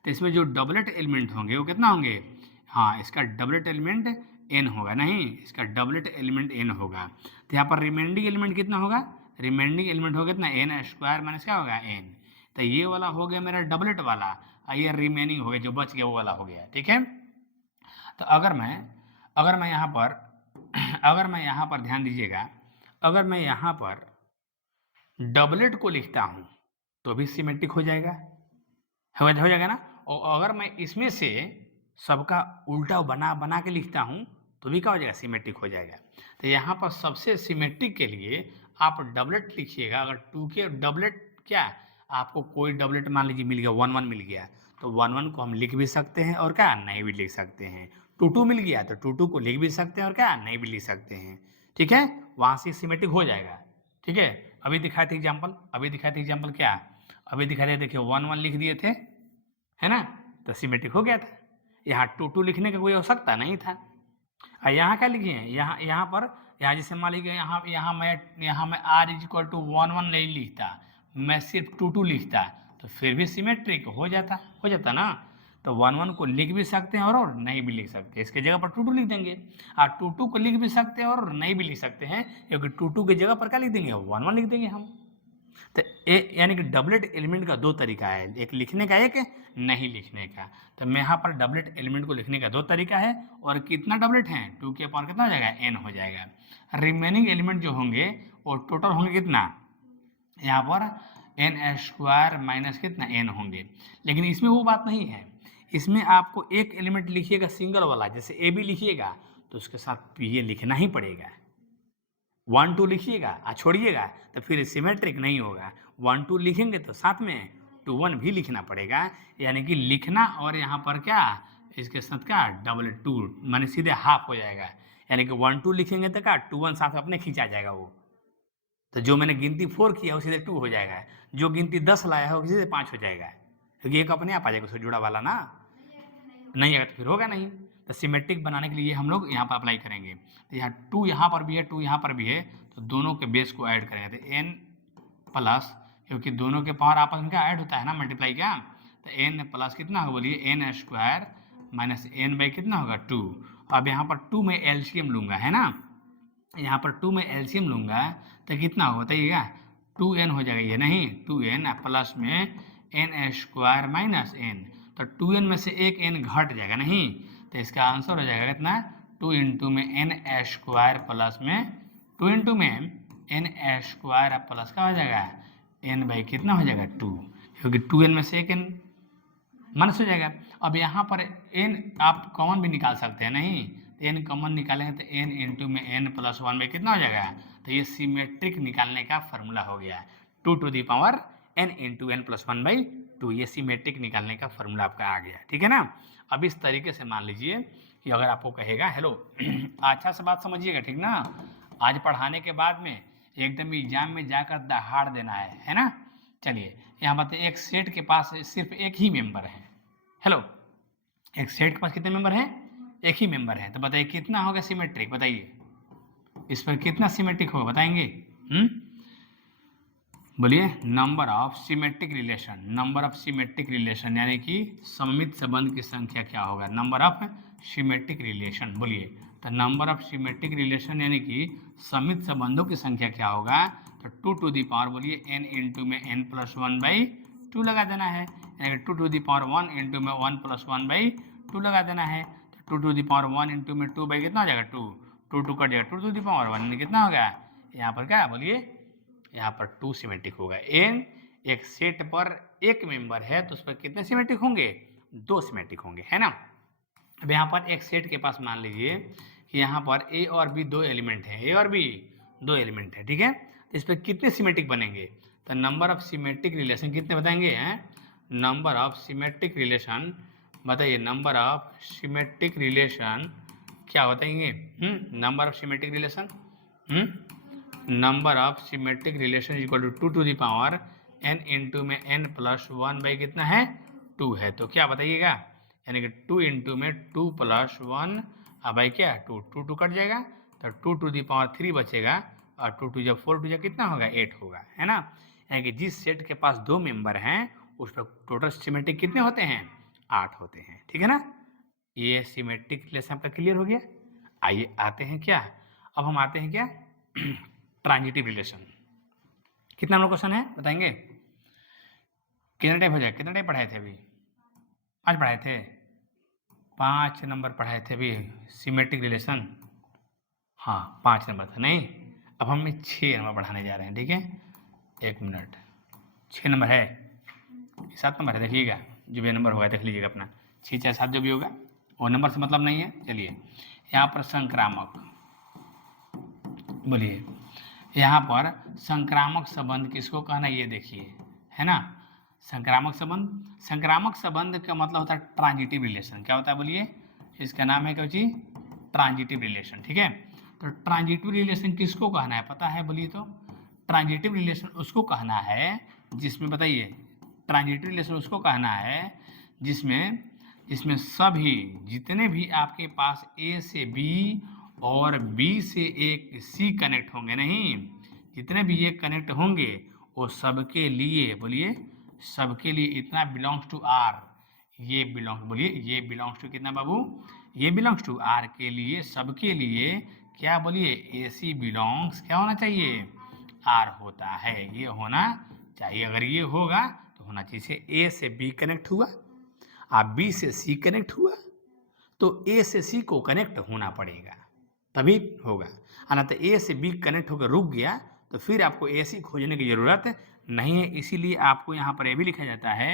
तो इसमें जो डबलेट एलिमेंट होंगे वो कितना होंगे, हाँ, इसका डबलेट एलिमेंट n होगा, नहीं, इसका डबलेट एलिमेंट n होगा, तो यहाँ पर रिमेंडिंग एलिमेंट कितना होगा, रिमेंडिंग एलिमेंट होगा कितना, n² माइनस क्या होगा, n, तो ये वाला हो गया मेरा डबलेट वाला, और ये रिमेनिंग हो गया जो बच गया वो वाला हो गया, ठीक है। तो अगर मैं यहाँ पर अगर मैं यहाँ पर ध्यान दीजिएगा, अगर मैं यहाँ पर डबलेट को लिखता हूँ तो भी सिमेट्रिक हो जाएगा, हो जाएगा ना। और अगर मैं इसमें से सबका उल्टा बना बना के लिखता हूँ तो भी क्या हो जाएगा, सिमेट्रिक हो जाएगा। तो यहाँ पर सबसे सिमेट्रिक के लिए आप डबलेट लिखिएगा। अगर 2 के डबलेट क्या, आपको कोई डबलेट मान लीजिए मिल गया, 1 1 मिल गया, तो 1 1 को हम लिख भी सकते हैं और क्या नहीं भी लिख सकते हैं। 2 2 मिल गया तो 2 2 को लिख भी सकते हैं और क्या नहीं भी लिख सकते हैं, ठीक है। वहाँ से सिमेट्रिक हो जाएगा, ठीक है। अभी दिखाए थे एग्जाम्पल क्या, अभी दिखा रहे, देखिए 1 1 लिख दिए थे, है ना, तो सिमेट्रिक हो गया था। यहाँ 2 2 लिखने का कोई आवश्यकता नहीं था। और यहाँ क्या लिखे हैं, यहाँ जैसे मान लीजिए यहाँ मैं r इक्वल टू 1 1 नहीं लिखता, मैं सिर्फ 2 2 लिखता, तो फिर भी सिमेट्रिक हो जाता ना। तो 1 1 को लिख भी सकते हैं और नहीं भी लिख सकते, इसके जगह पर 2 2 लिख देंगे। और 2 2 को लिख भी सकते हैं और नहीं भी लिख सकते हैं, क्योंकि 2 2 की जगह पर क्या लिख देंगे, 1 1 लिख देंगे हम। तो यानी कि डबलेट एलिमेंट का 2 तरीका है, एक लिखने का, एक नहीं लिखने का। तो मैं यहाँ पर डबलेट एलिमेंट को लिखने का 2 तरीका है, और कितना डबलेट है, 2 के पावर कितना हो जाएगा, n हो जाएगा। रिमेनिंग एलिमेंट जो होंगे वो टोटल होंगे कितना, यहाँ पर n² माइनस कितना n होंगे। लेकिन इसमें वो बात नहीं है, इसमें आपको एक एलिमेंट लिखिएगा सिंगल वाला, जैसे a भी लिखिएगा तो उसके साथ ये लिखना ही पड़ेगा। 1 2 लिखिएगा छोड़िएगा तो फिर सिमेट्रिक नहीं होगा। 1 2 लिखेंगे तो साथ में 2 1 भी लिखना पड़ेगा, यानी कि लिखना और यहाँ पर क्या, इसके साथ क्या डबल 2 माने सीधे हाफ हो जाएगा। यानी कि 1 2 लिखेंगे तो क्या 2 1 साथ अपने खींचा जाएगा वो, तो जो मैंने गिनती 4 किया वो सीधे 2 हो जाएगा, जो गिनती 10 लाया है वो सीधे 5 हो जाएगा, क्योंकि एक अपने आप आ जाएगा उससे जुड़ा वाला ना, नहीं आएगा तो फिर होगा नहीं। तो सिमेट्रिक बनाने के लिए हम लोग यहाँ पर अप्लाई करेंगे। तो यहाँ 2 यहाँ पर भी है, 2 यहाँ पर भी है, तो दोनों के बेस को ऐड करेंगे, तो n प्लस, क्योंकि दोनों के पावर आपस में क्या ऐड होता है ना, मल्टीप्लाई क्या, तो n प्लस कितना होगा बोलिए, n² माइनस n बाई कितना होगा 2। अब यहाँ पर 2 में एलसीएम लूँगा, है ना, यहाँ पर 2 में एलसीएम लूँगा तो कितना होगा बताइएगा, 2n हो जाएगा, ये नहीं 2n प्लस में n² माइनस n, तो 2n में से एक n घट जाएगा नहीं, तो इसका आंसर हो जाएगा कितना, 2 इंटू में n² प्लस में 2 इंटू में n² प्लस का हो जाएगा n बाई कितना हो जाएगा 2, क्योंकि 2n में से एक n माइनस हो जाएगा। अब यहाँ पर n आप कॉमन भी निकाल सकते हैं, नहीं तो n कॉमन निकालेंगे तो n इंटू में n प्लस 1 में कितना हो जाएगा, तो ये सिमेट्रिक निकालने का फॉर्मूला हो गया, 2 to the power n into n plus 1 by 2, ये सिमेट्रिक निकालने का फॉर्मूला आपका आ गया, ठीक है ना। अब इस तरीके से मान लीजिए कि अगर आपको कहेगा हेलो अच्छा से बात समझिएगा, ठीक ना, आज पढ़ाने के बाद में एकदम एग्जाम में जाकर दहाड़ देना है ना। चलिए यहाँ बात, एक सेट के पास सिर्फ एक ही मेंबर है, हेलो, एक सेट के पास कितने मेंबर हैं, एक ही मेंबर है, तो बताइए कितना होगा सिमेट्रिक, बताइए इस पर कितना सिमेट्रिक होगा बताएंगे, बोलिए, नंबर ऑफ सिमेट्रिक रिलेशन, यानी कि सममित संबंध की संख्या क्या होगा, नंबर ऑफ सिमेट्रिक रिलेशन, बोलिए, तो नंबर ऑफ सिमेट्रिक रिलेशन यानी कि सममित संबंधों की संख्या क्या होगा, तो 2 टू दी पावर बोलिए n इंटू में n प्लस 1 बाई 2 लगा देना है, यानी 2 टू दी पावर 1 इंटू में 1 प्लस 1 बाई 2 लगा देना है, तो 2 टू दी पावर 1 इंटू में 2 बाई कितना हो जाएगा 2, 2 2 कट जाएगा, 2 टू दी पावर 1 में कितना होगा, यहाँ पर क्या बोलिए, यहाँ पर 2 सिमेट्रिक होगा। n एक सेट पर एक मेंबर है तो उस पर कितने सिमेट्रिक होंगे, 2 सिमेट्रिक होंगे, है ना। अब यहाँ पर एक सेट के पास मान लीजिए कि यहाँ पर a और b 2 एलिमेंट हैं, a और b 2 एलिमेंट है, ठीक है, तो इस पर कितने सिमेट्रिक बनेंगे, तो नंबर ऑफ सिमेट्रिक रिलेशन कितने बताएंगे हैं, नंबर ऑफ सिमेट्रिक रिलेशन, बताइए नंबर ऑफ सिमेट्रिक रिलेशन क्या बताएंगे, number of symmetric relation, number of symmetric relation equal to 2 to the power n into में n प्लस 1 बाई कितना है 2 है, तो क्या बताइएगा, यानी कि 2 इंटू में 2 प्लस 1 बाई क्या 2, 2 2 कट जाएगा, तो 2 टू दी पावर 3 बचेगा, और 2 2 जब 4 2 जब कितना होगा 8 होगा, है ना। यानी कि जिस सेट के पास 2 मेंबर हैं उस पर टोटल सिमेट्रिक कितने होते हैं, 8 होते हैं, ठीक है ना। ये सिमेट्रिक रिलेशन आपका क्लियर हो गया। आइए आते हैं क्या, अब हम आते हैं क्या ट्रांजिटिव रिलेशन, कितना नंबर क्वेश्चन है बताएंगे, कितने टाइप हो जाएगा, कितने टाइप पढ़ाए थे अभी, 5 पढ़ाए थे, 5 नंबर पढ़ाए थे अभी सिमेट्रिक रिलेशन, हाँ 5 नंबर था नहीं, अब हम 6 नंबर पढ़ाने जा रहे हैं, ठीक है। 1 मिनट, 6 नंबर है, 7 नंबर है, देखिएगा जो भी नंबर होगा देख लीजिएगा अपना, 6 चाहे 7 जो भी होगा वो नंबर से मतलब नहीं है। चलिए यहाँ पर संक्रामक, बोलिए यहाँ पर संक्रामक संबंध किसको कहना, ये देखिए है ना, संक्रामक संबंध। संक्रामक संबंध का मतलब होता है ट्रांजिटिव रिलेशन, क्या होता है बोलिए, इसका नाम है क्या चीज, ट्रांजिटिव रिलेशन, ठीक है। तो ट्रांजिटिव रिलेशन किसको कहना है पता है बोलिए, तो ट्रांजिटिव रिलेशन उसको कहना है जिसमें, बताइए, ट्रांजिटिव रिलेशन उसको कहना है जिसमें सभी जितने भी आपके पास ए से बी और बी से एक सी कनेक्ट होंगे, नहीं, जितने भी ये कनेक्ट होंगे वो सबके लिए, बोलिए सबके लिए इतना बिलोंग्स टू आर, ये बिलोंग्स, बोलिए ये बिलोंग्स टू कितना बाबू, ये बिलोंग्स टू आर के लिए, सबके लिए क्या बोलिए, ए सी बिलोंग्स क्या होना चाहिए, आर होता है, ये होना चाहिए। अगर ये होगा तो होना चाहिए ए से बी कनेक्ट हुआ, आप बी से सी कनेक्ट हुआ तो ए से सी को कनेक्ट होना पड़ेगा तभी होगा, ना तो ए से बी कनेक्ट होकर रुक गया तो फिर आपको ए सी खोजने की ज़रूरत नहीं है। इसीलिए आपको यहाँ पर ये भी लिखा जाता है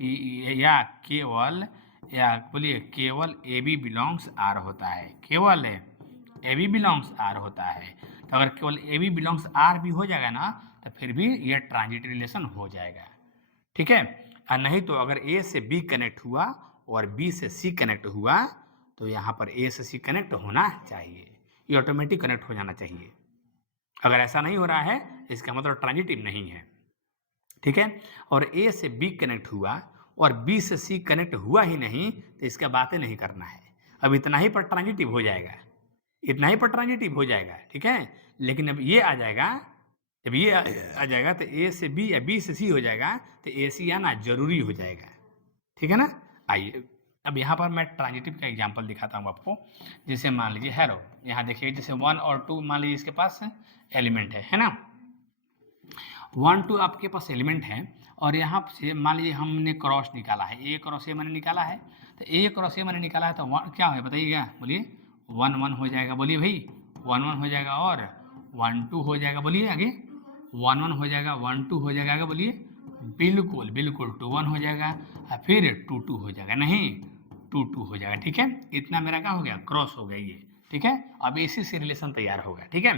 या केवल, या बोलिए केवल ए बी बिलोंग्स आर होता है, केवल ए बी बिलोंग्स आर होता है। तो अगर केवल ए बी बिलोंग्स आर भी हो जाएगा ना तो फिर भी ये ट्रांजिटिव रिलेशन हो जाएगा, ठीक है। और नहीं तो अगर ए से बी कनेक्ट हुआ और बी से सी कनेक्ट हुआ तो यहाँ पर ए से सी कनेक्ट होना चाहिए, ये ऑटोमेटिक कनेक्ट हो जाना चाहिए। अगर ऐसा नहीं हो रहा है इसका मतलब ट्रांजिटिव नहीं है, ठीक है। और ए से बी कनेक्ट हुआ और बी से सी कनेक्ट हुआ ही नहीं तो इसका बातें नहीं करना है, अब इतना ही पर ट्रांजिटिव हो जाएगा, इतना ही पर ट्रांजिटिव हो जाएगा, ठीक है। लेकिन अब ये आ जाएगा, जब ये आ जाएगा तो ए से बी या बी से सी हो जाएगा तो ए सी आना जरूरी हो जाएगा, ठीक है ना। आइए अब यहाँ पर मैं ट्रांजिटिव का एग्जांपल दिखाता हूँ आपको। जैसे मान लीजिए हेलो, यहाँ देखिए जैसे 1 और 2 मान लीजिए इसके पास एलिमेंट है ना, 1 2 आपके पास एलिमेंट है और यहाँ से मान लीजिए हमने क्रॉस निकाला है, ए क्रॉस ए मैंने निकाला है, तो ए क्रॉस ए मैंने निकाला है तो क्या है बताइएगा, बोलिए 1 1 हो जाएगा, बोलिए भाई 1 1 हो जाएगा, और 1 2 हो जाएगा, बोलिए आगे 1 1 हो जाएगा, 1 2 हो जाएगा, आगे बोलिए बिल्कुल बिल्कुल 2 1 हो जाएगा और फिर 2 2 हो जाएगा, नहीं 2 2 हो जाएगा, ठीक है। इतना मेरा क्या हो गया, क्रॉस हो गया ये, ठीक है। अब इसी से रिलेशन तैयार होगा, ठीक है।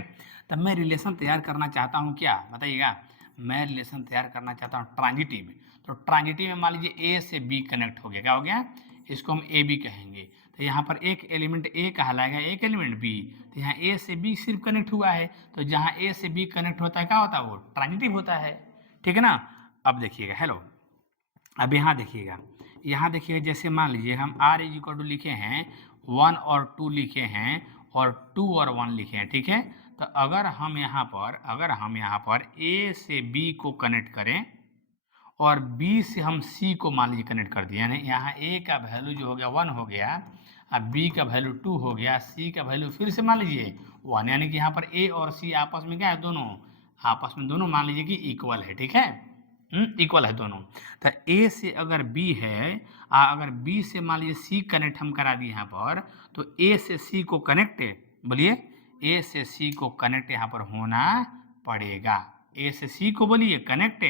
तब मैं रिलेशन तैयार करना चाहता हूँ क्या बताइएगा, मैं रिलेशन तैयार करना चाहता हूँ ट्रांजिटिव। तो ट्रांजिटिव में मान लीजिए ए से बी कनेक्ट हो गया, क्या हो गया, इसको हम ए बी कहेंगे। तो यहाँ पर एक एलिमेंट ए कहलाएगा, एक एलिमेंट बी, तो यहाँ ए से बी सिर्फ कनेक्ट हुआ है, तो जहाँ ए से बी कनेक्ट होता है क्या होता है, वो ट्रांजिटिव होता है, ठीक है ना। अब देखिएगा हेलो, अब यहाँ देखिएगा, यहाँ देखिएगा जैसे मान लीजिए हम आर इज इक्वल टू लिखे हैं 1 और 2 लिखे हैं और 2 और 1 लिखे हैं, ठीक है। तो अगर हम यहाँ पर ए से बी को कनेक्ट करें और बी से हम सी को मान लीजिए कनेक्ट कर दिए, यानी यहाँ ए का वैल्यू जो हो गया 1 हो गया, अब बी का वैल्यू 2 हो गया, सी का वैल्यू फिर से मान लीजिए 1, यानी कि यहाँ पर ए और सी आपस में क्या है, दोनों आपस में दोनों मान लीजिए कि इक्वल है, ठीक है, इक्वल है दोनों। तो ए से अगर बी है, अगर बी से मान लीजिए सी कनेक्ट हम करा दिए यहाँ पर, तो ए से सी को कनेक्ट, बोलिए ए से सी को कनेक्ट यहाँ पर होना पड़ेगा, ए से सी को बोलिए कनेक्ट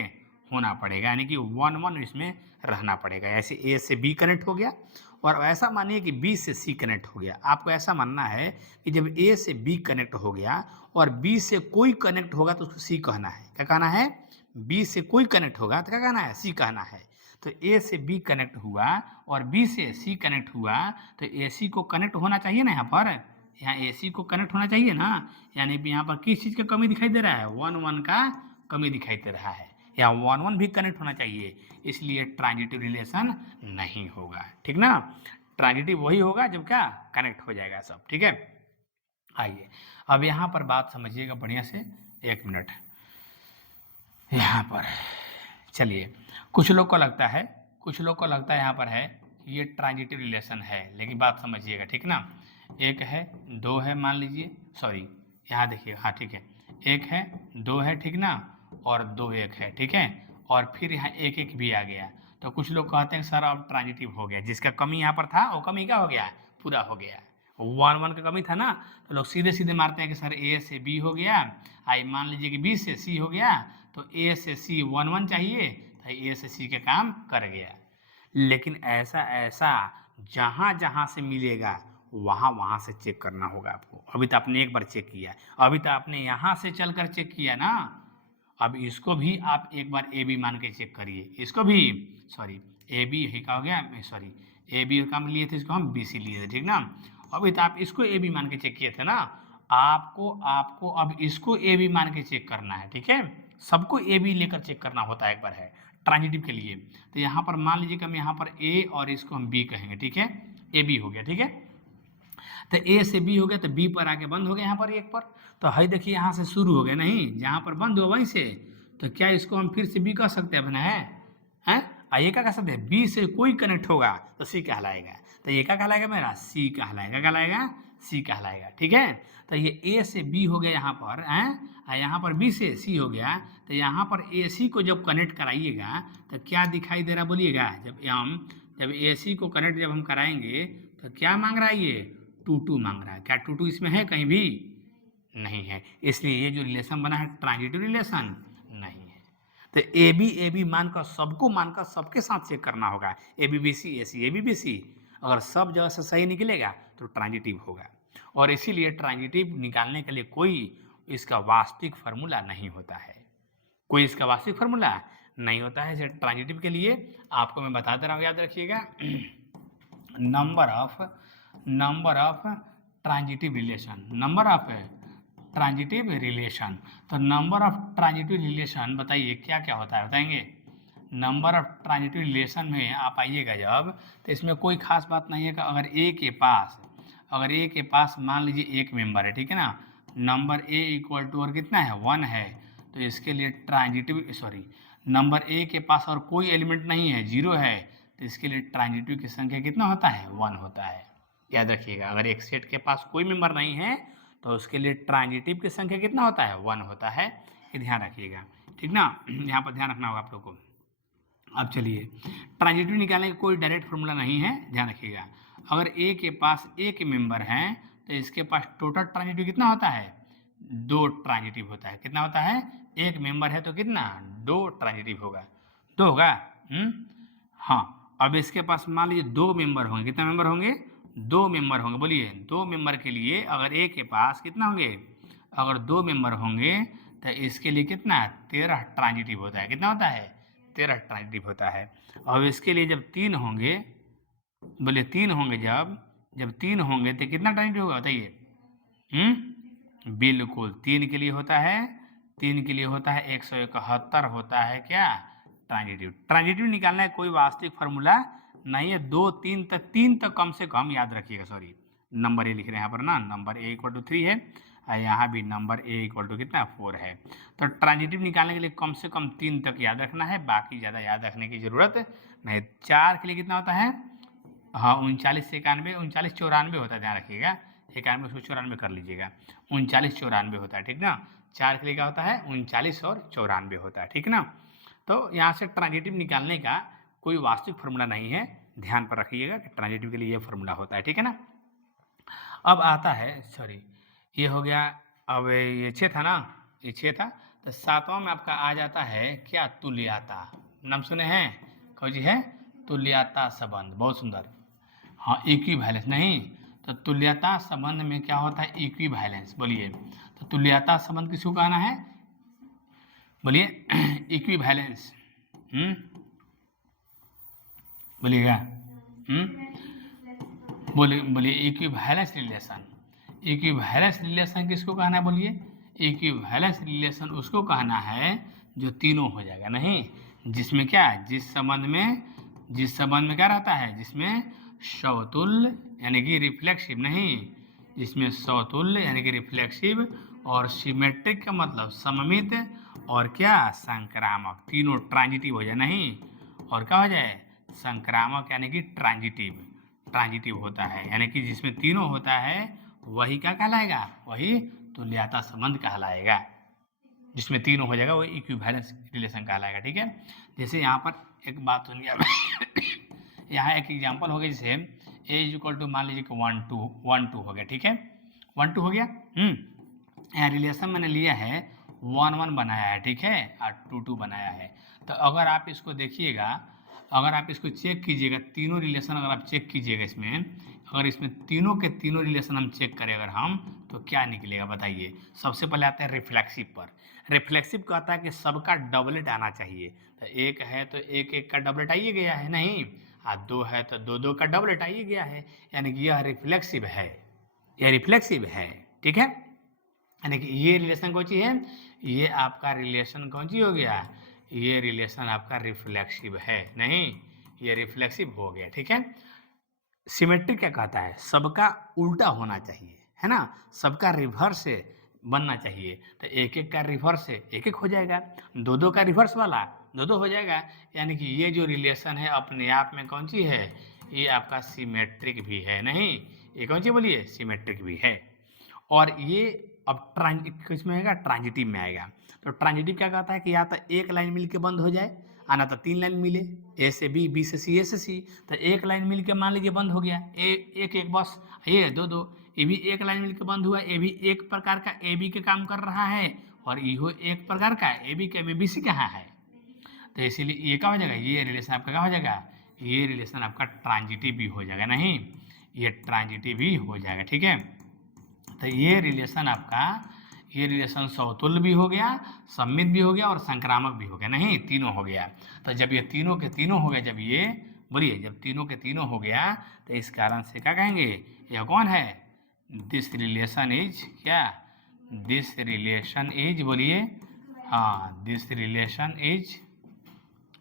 होना पड़ेगा, यानी कि 1 1 इसमें रहना पड़ेगा। ऐसे ए से बी कनेक्ट हो गया और ऐसा मानिए कि बी से सी कनेक्ट हो गया। आपको ऐसा मानना है कि जब ए से बी कनेक्ट हो गया और बी से कोई कनेक्ट होगा तो उसको सी कहना है, क्या कहना है, बी से कोई कनेक्ट होगा तो क्या कहना है, सी कहना है। तो ए से बी कनेक्ट हुआ और बी से सी कनेक्ट हुआ तो ए सी को कनेक्ट होना चाहिए ना, यहाँ ए सी को कनेक्ट होना चाहिए ना, यानी कि यहाँ पर किस चीज़ का कमी दिखाई दे रहा है, 1 1 का कमी दिखाई दे रहा है, या 1 1 भी कनेक्ट होना चाहिए, इसलिए ट्रांजिटिव रिलेशन नहीं होगा, ठीक ना। ट्रांजिटिव वही होगा जब क्या कनेक्ट हो जाएगा सब, ठीक है। आइए अब यहाँ पर बात समझिएगा बढ़िया से, 1 मिनट यहाँ पर, चलिए कुछ लोग को लगता है यहाँ पर है ये ट्रांजिटिव रिलेशन है, लेकिन बात समझिएगा, ठीक ना। 1 है 2 है मान लीजिए, सॉरी यहाँ देखिए, हाँ ठीक है, 1 है 2 है, ठीक ना, और 2 1 है, ठीक है, और फिर यहाँ एक एक भी आ गया, तो कुछ लोग कहते हैं सर अब ट्रांजिटिव हो गया, जिसका कमी यहाँ पर था वो कमी क्या हो गया, पूरा हो गया। 1 1 का कमी था ना, तो लोग सीधे सीधे मारते हैं कि सर ए से बी हो गया, आई मान लीजिए कि बी से सी हो गया, तो ए से सी 1 1 चाहिए, तो ए से सी के काम कर गया। लेकिन ऐसा जहाँ जहाँ से मिलेगा वहाँ वहाँ से चेक करना होगा आपको। अभी तो आपने एक बार चेक किया, अभी तो आपने यहाँ से चल कर चेक किया ना, अब इसको भी आप एक बार ए बी मान के चेक करिए, इसको भी सॉरी ए बी है क्या हो गया, सॉरी ए बी का हम लिए थे, इसको हम बी सी लिए थे, ठीक ना। अभी तो आप इसको ए बी मान के चेक किए थे ना, आपको अब इसको ए बी मान के चेक करना है, ठीक है। सबको ए बी लेकर चेक करना होता है एक बार है ट्रांजिटिव के लिए। तो यहाँ पर मान लीजिए कि हम यहाँ पर ए और इसको हम बी कहेंगे, ठीक है, ए बी हो गया, ठीक है। तो ए से बी हो गया, तो बी पर आके बंद हो गया यहाँ पर एक पर, तो है देखिए यहाँ से शुरू हो गया, नहीं जहाँ पर बंद हो वहीं से, तो क्या इसको हम फिर से बी कह सकते हैं अपना है ये क्या कह सकते हैं, बी से कोई कनेक्ट होगा तो सी कहलाएगा, तो ये क्या कहलाएगा मेरा, सी कहलाएगा, कहलाएगा सी कहलाएगा, ठीक है। तो ये ए से बी हो गया यहाँ पर है, यहाँ पर बी से सी हो गया, तो यहाँ पर ए सी को जब कनेक्ट कराइएगा तो क्या दिखाई दे रहा बोलिएगा, जब ए सी को कनेक्ट जब हम कराएंगे तो क्या मांग रहा है ये, 2 2 मांग रहा है। क्या 2 2 इसमें है, कहीं भी नहीं है, इसलिए ये जो रिलेशन बना है ट्रांजिटिव रिलेशन नहीं है। तो ए बी मानकर सबको मानकर सबके साथ चेक करना होगा, A B B C A B B C, अगर सब जगह से सही निकलेगा तो ट्रांजिटिव होगा। और इसीलिए ट्रांजिटिव निकालने के लिए कोई इसका वास्तविक फार्मूला नहीं होता है, कोई इसका वास्तविक फार्मूला नहीं होता है। जैसे ट्रांजिटिव के लिए आपको मैं बता दे रहा हूँ, याद रखिएगा, number of transitive relation, number of transitive relation. तो नंबर ऑफ ट्रांजिटिव रिलेशन बताइए क्या क्या होता है, बताएंगे। नंबर ऑफ ट्रांजिटिव रिलेशन में आप आइएगा जब, तो इसमें कोई खास बात नहीं है कि अगर ए के पास मान लीजिए एक मेंबर है, ठीक है ना, नंबर ए इक्वल टू और कितना है 1 है, तो इसके लिए ट्रांजिटिव नंबर ए के पास और कोई एलिमेंट नहीं है, 0 है, तो इसके लिए ट्रांजिटिव की संख्या कितना होता है, 1 होता है। याद रखिएगा, अगर एक सेट के पास कोई मेंबर नहीं है तो उसके लिए ट्रांजिटिव की संख्या कितना होता है, 1 होता है, ये ध्यान रखिएगा, ठीक ना, यहाँ पर ध्यान रखना होगा आप लोग को। अब चलिए, ट्रांजिटिव निकालने का कोई डायरेक्ट फॉर्मूला नहीं है, ध्यान रखिएगा। अगर ए के पास एक मेंबर है तो इसके पास टोटल ट्रांजिटिव कितना होता है, 2 ट्रांजिटिव होता है। कितना होता है, एक मेंबर है तो कितना, 2 ट्रांजिटिव होगा, 2 होगा। हाँ, अब इसके पास मान लीजिए 2 मेंबर होंगे, कितना मेंबर होंगे, 2 मेंबर होंगे, बोलिए 2 मेंबर के लिए अगर ए के पास कितना होंगे, अगर 2 मेंबर होंगे तो इसके लिए कितना 13 ट्रांजिटिव होता है, कितना होता है, 13 ट्रांजिटिव होता है। और इसके लिए जब 3 होंगे, बोलिए 3 होंगे, जब 3 होंगे तो कितना ट्रांजिटिव होगा बताइए, बिल्कुल 3 के लिए होता है, 3 के लिए होता है 171 होता है क्या, ट्रांजिटिव निकालना है कोई वास्तविक फार्मूला नहीं है। 2 3 तक, 3 तक कम से कम याद रखिएगा, सॉरी नंबर ए लिख रहे हैं यहाँ पर ना, नंबर ए इक्वल टू 3 है, और यहाँ भी नंबर ए इक्वल टू कितना 4 है। तो ट्रांजिटिव निकालने के लिए कम से कम 3 तक याद रखना है, बाकी ज़्यादा याद रखने की ज़रूरत नहीं। 4 के लिए कितना होता है, हाँ 39 से 91, 39 94 होता है, ध्यान रखिएगा, 91 उसको 94 कर लीजिएगा, 39 94 होता है, ठीक ना। 4 के लिए क्या होता है, 39 और 94 होता है, ठीक ना। तो यहाँ से ट्रांजिटिव निकालने का कोई वास्तविक फार्मूला नहीं है, ध्यान पर रखिएगा कि ट्रांजिटिव के लिए ये फार्मूला होता है, ठीक है ना। अब आता है, सॉरी ये हो गया, अब ये 6 था ना, ये 6 था, तो 7वां में आपका आ जाता है क्या, तुल्यता। नाम सुने हैं, कहो जी है, तुल्यता संबंध, बहुत सुंदर। हाँ, इक्विवेलेंस नहीं, तो तुल्यता संबंध में क्या होता है, इक्विवेलेंस। बोलिए, तो तुल्यता संबंध किसको कहना है, बोलिए इक्विवेलेंस, बोलिएगा, बोलिए इक्विवेलेंस रिलेशन। इक्विवेलेंस रिलेशन किसको कहना है, बोलिए इक्विवेलेंस रिलेशन उसको कहना है जो तीनों हो जाएगा, नहीं जिसमें क्या, जिस संबंध में क्या रहता है, जिसमें समतुल्य यानी कि रिफ्लेक्सिव, नहीं जिसमें समतुल्य यानी कि रिफ्लेक्सिव और सिमेट्रिक का मतलब सममित और क्या संक्रामक, तीनों ट्रांजिटिव हो जाए, नहीं और क्या हो जाए, संक्रामक यानी कि ट्रांजिटिव होता है, यानी कि जिसमें तीनों होता है वही क्या कहलाएगा, वही तुल्यता संबंध कहलाएगा। जिसमें तीनों हो जाएगा वो इक्विवेलेंस रिलेशन कहलाएगा। ठीक है, जैसे यहाँ पर एक बात सुनिए यहाँ एक एग्जांपल हो गया, जैसे a इज इक्वल टू मान लीजिए कि 1 2 हो गया। ठीक है, 1 2 हो गया। यहाँ रिलेशन मैंने लिया है 1 1 बनाया है, ठीक है, और 2 2 बनाया है। तो अगर आप इसको देखिएगा, अगर आप इसको चेक कीजिएगा, तीनों रिलेशन अगर आप चेक कीजिएगा इसमें, अगर इसमें तीनों के तीनों रिलेशन हम चेक करें अगर हम, तो क्या निकलेगा बताइए। सबसे पहले आते हैं रिफ्लेक्सिव पर। रिफ्लेक्सिव कहता है कि सबका डबलेट आना चाहिए। तो एक है तो एक एक का डबलेट आइए गया है, नहीं, और दो है तो दो दो का डबलेट आइए गया है, यानी कि यह रिफ्लेक्सिव है, यह रिफ्लेक्सिव है। ठीक है, यानी कि ये रिलेशन कौन सी है, ये आपका रिलेशन कौन सी हो गया, ये रिलेशन आपका रिफ्लेक्सिव है, नहीं, ये रिफ्लेक्सिव हो गया। ठीक है, सिमेट्रिक क्या कहता है, सबका उल्टा होना चाहिए, है ना, सबका रिवर्स से बनना चाहिए। तो एक एक का रिवर्स से एक एक हो जाएगा, दो दो का रिवर्स वाला दो दो हो जाएगा, यानी कि ये जो रिलेशन है अपने आप में कौन सी है, ये आपका सिमेट्रिक भी है, नहीं, ये कौन सी बोलिए, सिमेट्रिक भी है। और ये अब किस में आएगा, ट्रांजिटिव में आएगा। तो ट्रांजिटिव क्या कहता है कि या तो एक लाइन मिल के बंद हो जाए, आना तो 3 लाइन मिले, ए से बी, बी से सी, ए से सी। तो एक लाइन मिल के मान लीजिए बंद हो गया, एक एक बस, ये दो दो, ये भी एक लाइन मिल के बंद हुआ, ये भी एक प्रकार का ए बी के काम कर रहा है, और इहो एक प्रकार का ए बी के में बी सी कहाँ है। तो इसीलिए ये क्या हो जाएगा, ये रिलेशन आपका क्या हो जाएगा, ये रिलेशन आपका ट्रांजिटिव भी हो जाएगा, नहीं, ये ट्रांजिटिव भी हो जाएगा। ठीक है, तो ये रिलेशन आपका, ये रिलेशन समतुल्य भी हो गया, सममित भी हो गया, और संक्रामक भी हो गया, नहीं, तीनों हो गया। तो जब ये तीनों के तीनों हो गए, जब ये बोलिए, जब तीनों के तीनों हो गया, तो इस कारण से क्या कहेंगे, यह कौन है, दिस रिलेशन इज क्या, दिस रिलेशन इज, बोलिए, हाँ, दिस रिलेशन इज,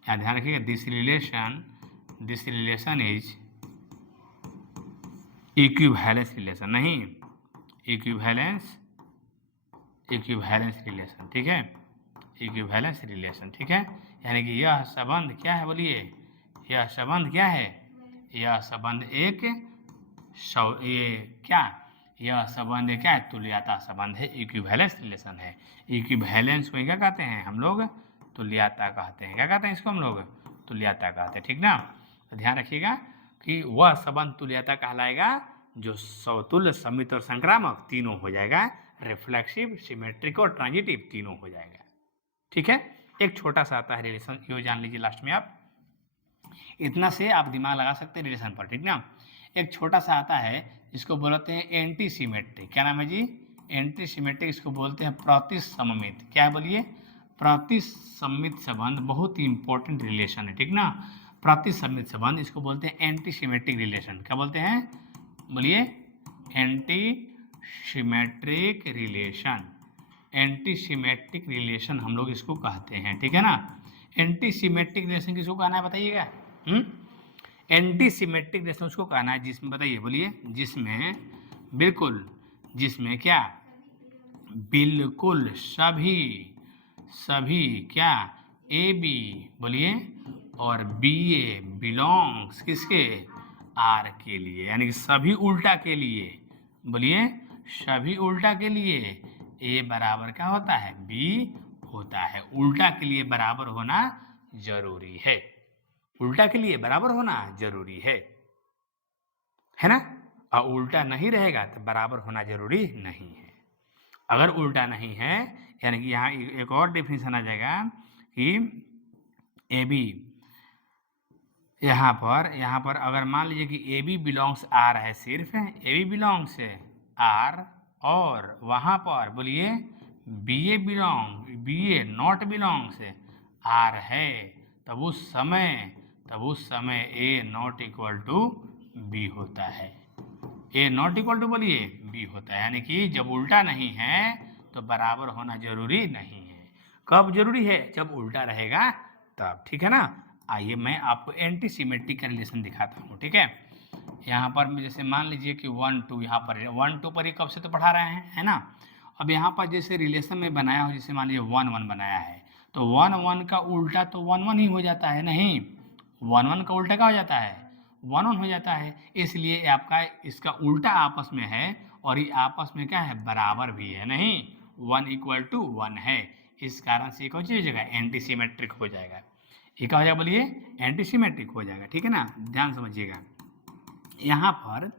यहाँ ध्यान रखिएगा, this relation is equivalence relation, नहीं, इक्विवेलेंस रिलेशन। ठीक है, इक्विवेलेंस रिलेशन। ठीक है, यानी कि यह संबंध क्या है, बोलिए, यह संबंध क्या है, यह संबंध एक ये क्या, यह संबंध क्या है, तुल्यता संबंध है, इक्विवेलेंस रिलेशन है। इक्विवेलेंस को क्या कहते हैं हम लोग, तुल्यता कहते हैं। क्या कहते हैं इसको हम लोग, तुल्यता कहते हैं। ठीक ना, तो ध्यान रखिएगा कि वह संबंध तुल्यता कहलाएगा जो समतुल्य, समित और संक्रामक तीनों हो जाएगा, रिफ्लेक्सिव, सिमेट्रिक और ट्रांजिटिव तीनों हो जाएगा। ठीक है, एक छोटा सा आता है रिलेशन, यो जान लीजिए लास्ट में आप, इतना से आप दिमाग लगा सकते हैं रिलेशन पर। ठीक ना, एक छोटा सा आता है जिसको बोलते हैं एंटी सिमेट्रिक। क्या नाम है जी, एंटी सिमेट्रिक, इसको बोलते हैं प्रतिसममित। क्या बोलिए, प्रतिसममित संबंध, बहुत ही इंपॉर्टेंट रिलेशन है। ठीक ना, प्रतिसममित संबंध, इसको बोलते हैं एंटी सिमेट्रिक रिलेशन। क्या बोलते हैं, बोलिए, anti symmetric relation, anti symmetric relation हम लोग इसको कहते हैं। ठीक है ना, एंटी सिमेट्रिक रिलेशन किसको कहना है बताइएगा, एंटी सिमेट्रिक रिलेशन उसको कहना है जिसमें, बताइए, बोलिए, जिसमें बिल्कुल, जिसमें क्या, बिल्कुल सभी क्या, ए बी, बोलिए, और बी ए बिलोंग्स किसके, आर के लिए, यानी कि सभी उल्टा के लिए, बोलिए, सभी उल्टा के लिए ए बराबर क्या होता है, बी होता है। उल्टा के लिए बराबर होना जरूरी है, उल्टा के लिए बराबर होना जरूरी है ना, और उल्टा नहीं रहेगा तो बराबर होना जरूरी नहीं है। अगर उल्टा नहीं है, यानी कि यहाँ एक और डेफिनेशन आ जाएगा कि ए बी, यहाँ पर अगर मान लीजिए कि ए बी बिलोंग्स आर है, सिर्फ ए बी बिलोंग्स आर, और वहाँ पर बोलिए B A not belongs R है, तब उस समय A not equal to B होता है, ए नॉट इक्वल टू, बोलिए, बी होता है। यानी कि जब उल्टा नहीं है तो बराबर होना जरूरी नहीं है। कब जरूरी है, जब उल्टा रहेगा तब। ठीक है ना, आइए मैं आपको एंटी सिमेट्रिक का रिलेशन दिखाता हूँ। ठीक है, यहाँ पर जैसे मान लीजिए कि 1 2, यहाँ पर 1 2 पर ही कब से तो पढ़ा रहे हैं, है ना। अब यहाँ पर जैसे रिलेशन में बनाया हो, जैसे मान लीजिए 1 1 बनाया है, तो 1 1 का उल्टा तो 1 1 ही हो जाता है, नहीं, 1 1 का उल्टा क्या हो जाता है, 1 1 हो जाता है। इसलिए आपका इसका उल्टा आपस में है, और ये आपस में क्या है, बराबर भी है, नहीं, 1 = 1 है, इस कारण से ये कौन सी हो जाएगा, एंटी सिमेट्रिक हो जाएगा। ये क्या हो जाएगा बोलिए, एंटी सिमेट्रिक हो जाएगा, ठीक है ना, ध्यान समझिएगा। यहाँ पर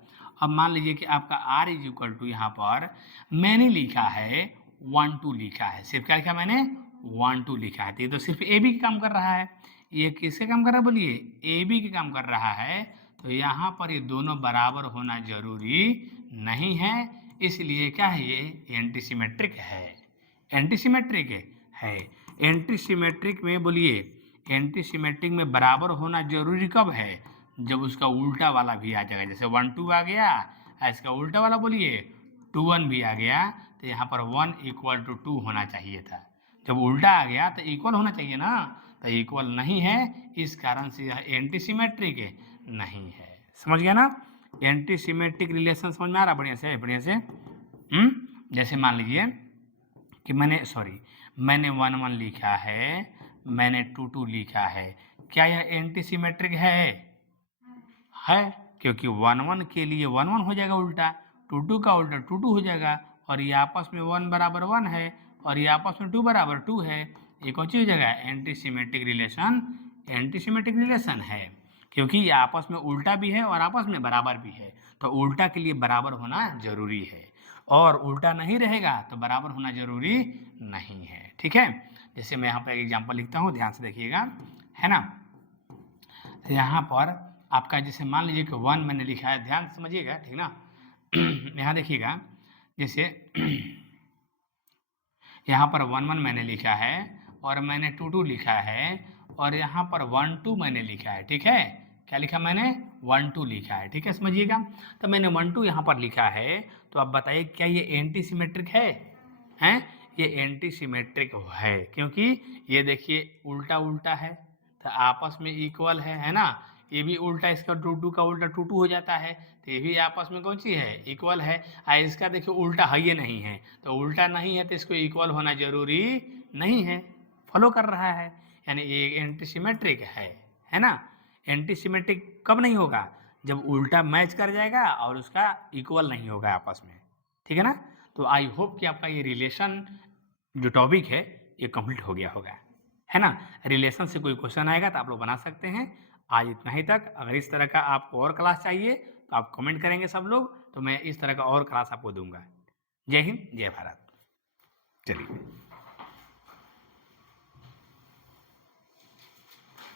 अब मान लीजिए कि आपका r इज इक्वल टू, यहाँ पर मैंने लिखा है 1 2 लिखा है, सिर्फ क्या लिखा मैंने 1 2 लिखा है, तो ये तो सिर्फ ए बी का काम कर रहा है। ये किसके काम कर रहा है बोलिए, ए बी के काम कर रहा है। तो यहाँ पर ये दोनों बराबर होना जरूरी नहीं है, इसलिए क्या है, ये एंटी सिमेट्रिक है, एंटी सिमेट्रिक है। एंटी सिमेट्रिक में बोलिए, एंटी सिमेट्रिक में बराबर होना जरूरी कब है, जब उसका उल्टा वाला भी आ जाएगा, जैसे 1 2 आ गया, इसका उल्टा वाला बोलिए 2 1 भी आ गया, तो यहाँ पर 1 इक्वल टू 2 होना चाहिए था। जब उल्टा आ गया तो इक्वल होना चाहिए ना, तो इक्वल नहीं है, इस कारण से यह एंटी सिमेट्रिक नहीं है। समझ गया ना, एंटी सिमेट्रिक रिलेशन समझ में आ रहा बढ़िया से, बढ़िया से। जैसे मान लीजिए कि मैंने 1 1 लिखा है, मैंने 2 2 लिखा है, क्या यह एंटी सिमेट्रिक है, क्योंकि 1 1 के लिए 1 1 हो जाएगा उल्टा, 2 2 का उल्टा 2 2 हो जाएगा, और ये आपस में 1 बराबर 1 है, और ये आपस में 2 बराबर 2 है, ये कौन सी हो जाएगा, anti symmetric relation, anti symmetric relation है, क्योंकि ये आपस में उल्टा भी है और आपस में बराबर भी है, तो उल्टा के लिए बराबर होना जरूरी है, और उल्टा नहीं रहेगा तो बराबर होना जरूरी नहीं है, ठीक है। जैसे मैं यहाँ पर एक एग्जाम्पल लिखता हूँ, ध्यान से देखिएगा, है ना। तो यहाँ पर आपका जैसे मान लीजिए कि 1 मैंने लिखा है, ध्यान समझिएगा, ठीक ना। यहाँ देखिएगा, जैसे यहाँ पर 1 1 मैंने लिखा है, और मैंने 2 2 लिखा है, और यहाँ पर 1 2 मैंने लिखा है, ठीक है, क्या लिखा मैंने 1 2 लिखा है, ठीक है, समझिएगा। तो मैंने 1 2 यहाँ पर लिखा है, तो आप बताइए क्या ये एंटी सिमेट्रिक है, हैं, ये एंटी सिमेट्रिक है, क्योंकि ये देखिए उल्टा उल्टा है, तो आपस में इक्वल है ना, ये भी उल्टा, इसका 2 2 का उल्टा 2 2 हो जाता है, तो ये भी आपस में कौन सी है, इक्वल है। इसका देखिए उल्टा है, ये नहीं है, तो उल्टा नहीं है तो इसको इक्वल होना जरूरी नहीं है, फॉलो कर रहा है, यानी ये एंटी सिमेट्रिक है ना। एंटी सिमेट्रिक कब नहीं होगा, जब उल्टा मैच कर जाएगा और उसका इक्वल नहीं होगा आपस में, ठीक है ना। तो आई होप कि आपका ये रिलेशन जो टॉपिक है ये कंप्लीट हो गया होगा, है ना। रिलेशन से कोई क्वेश्चन आएगा तो आप लोग बना सकते हैं। आज इतना ही तक, अगर इस तरह का आपको और क्लास चाहिए तो आप कमेंट करेंगे सब लोग, तो मैं इस तरह का और क्लास आपको दूंगा। जय हिंद, जय भारत। चलिए।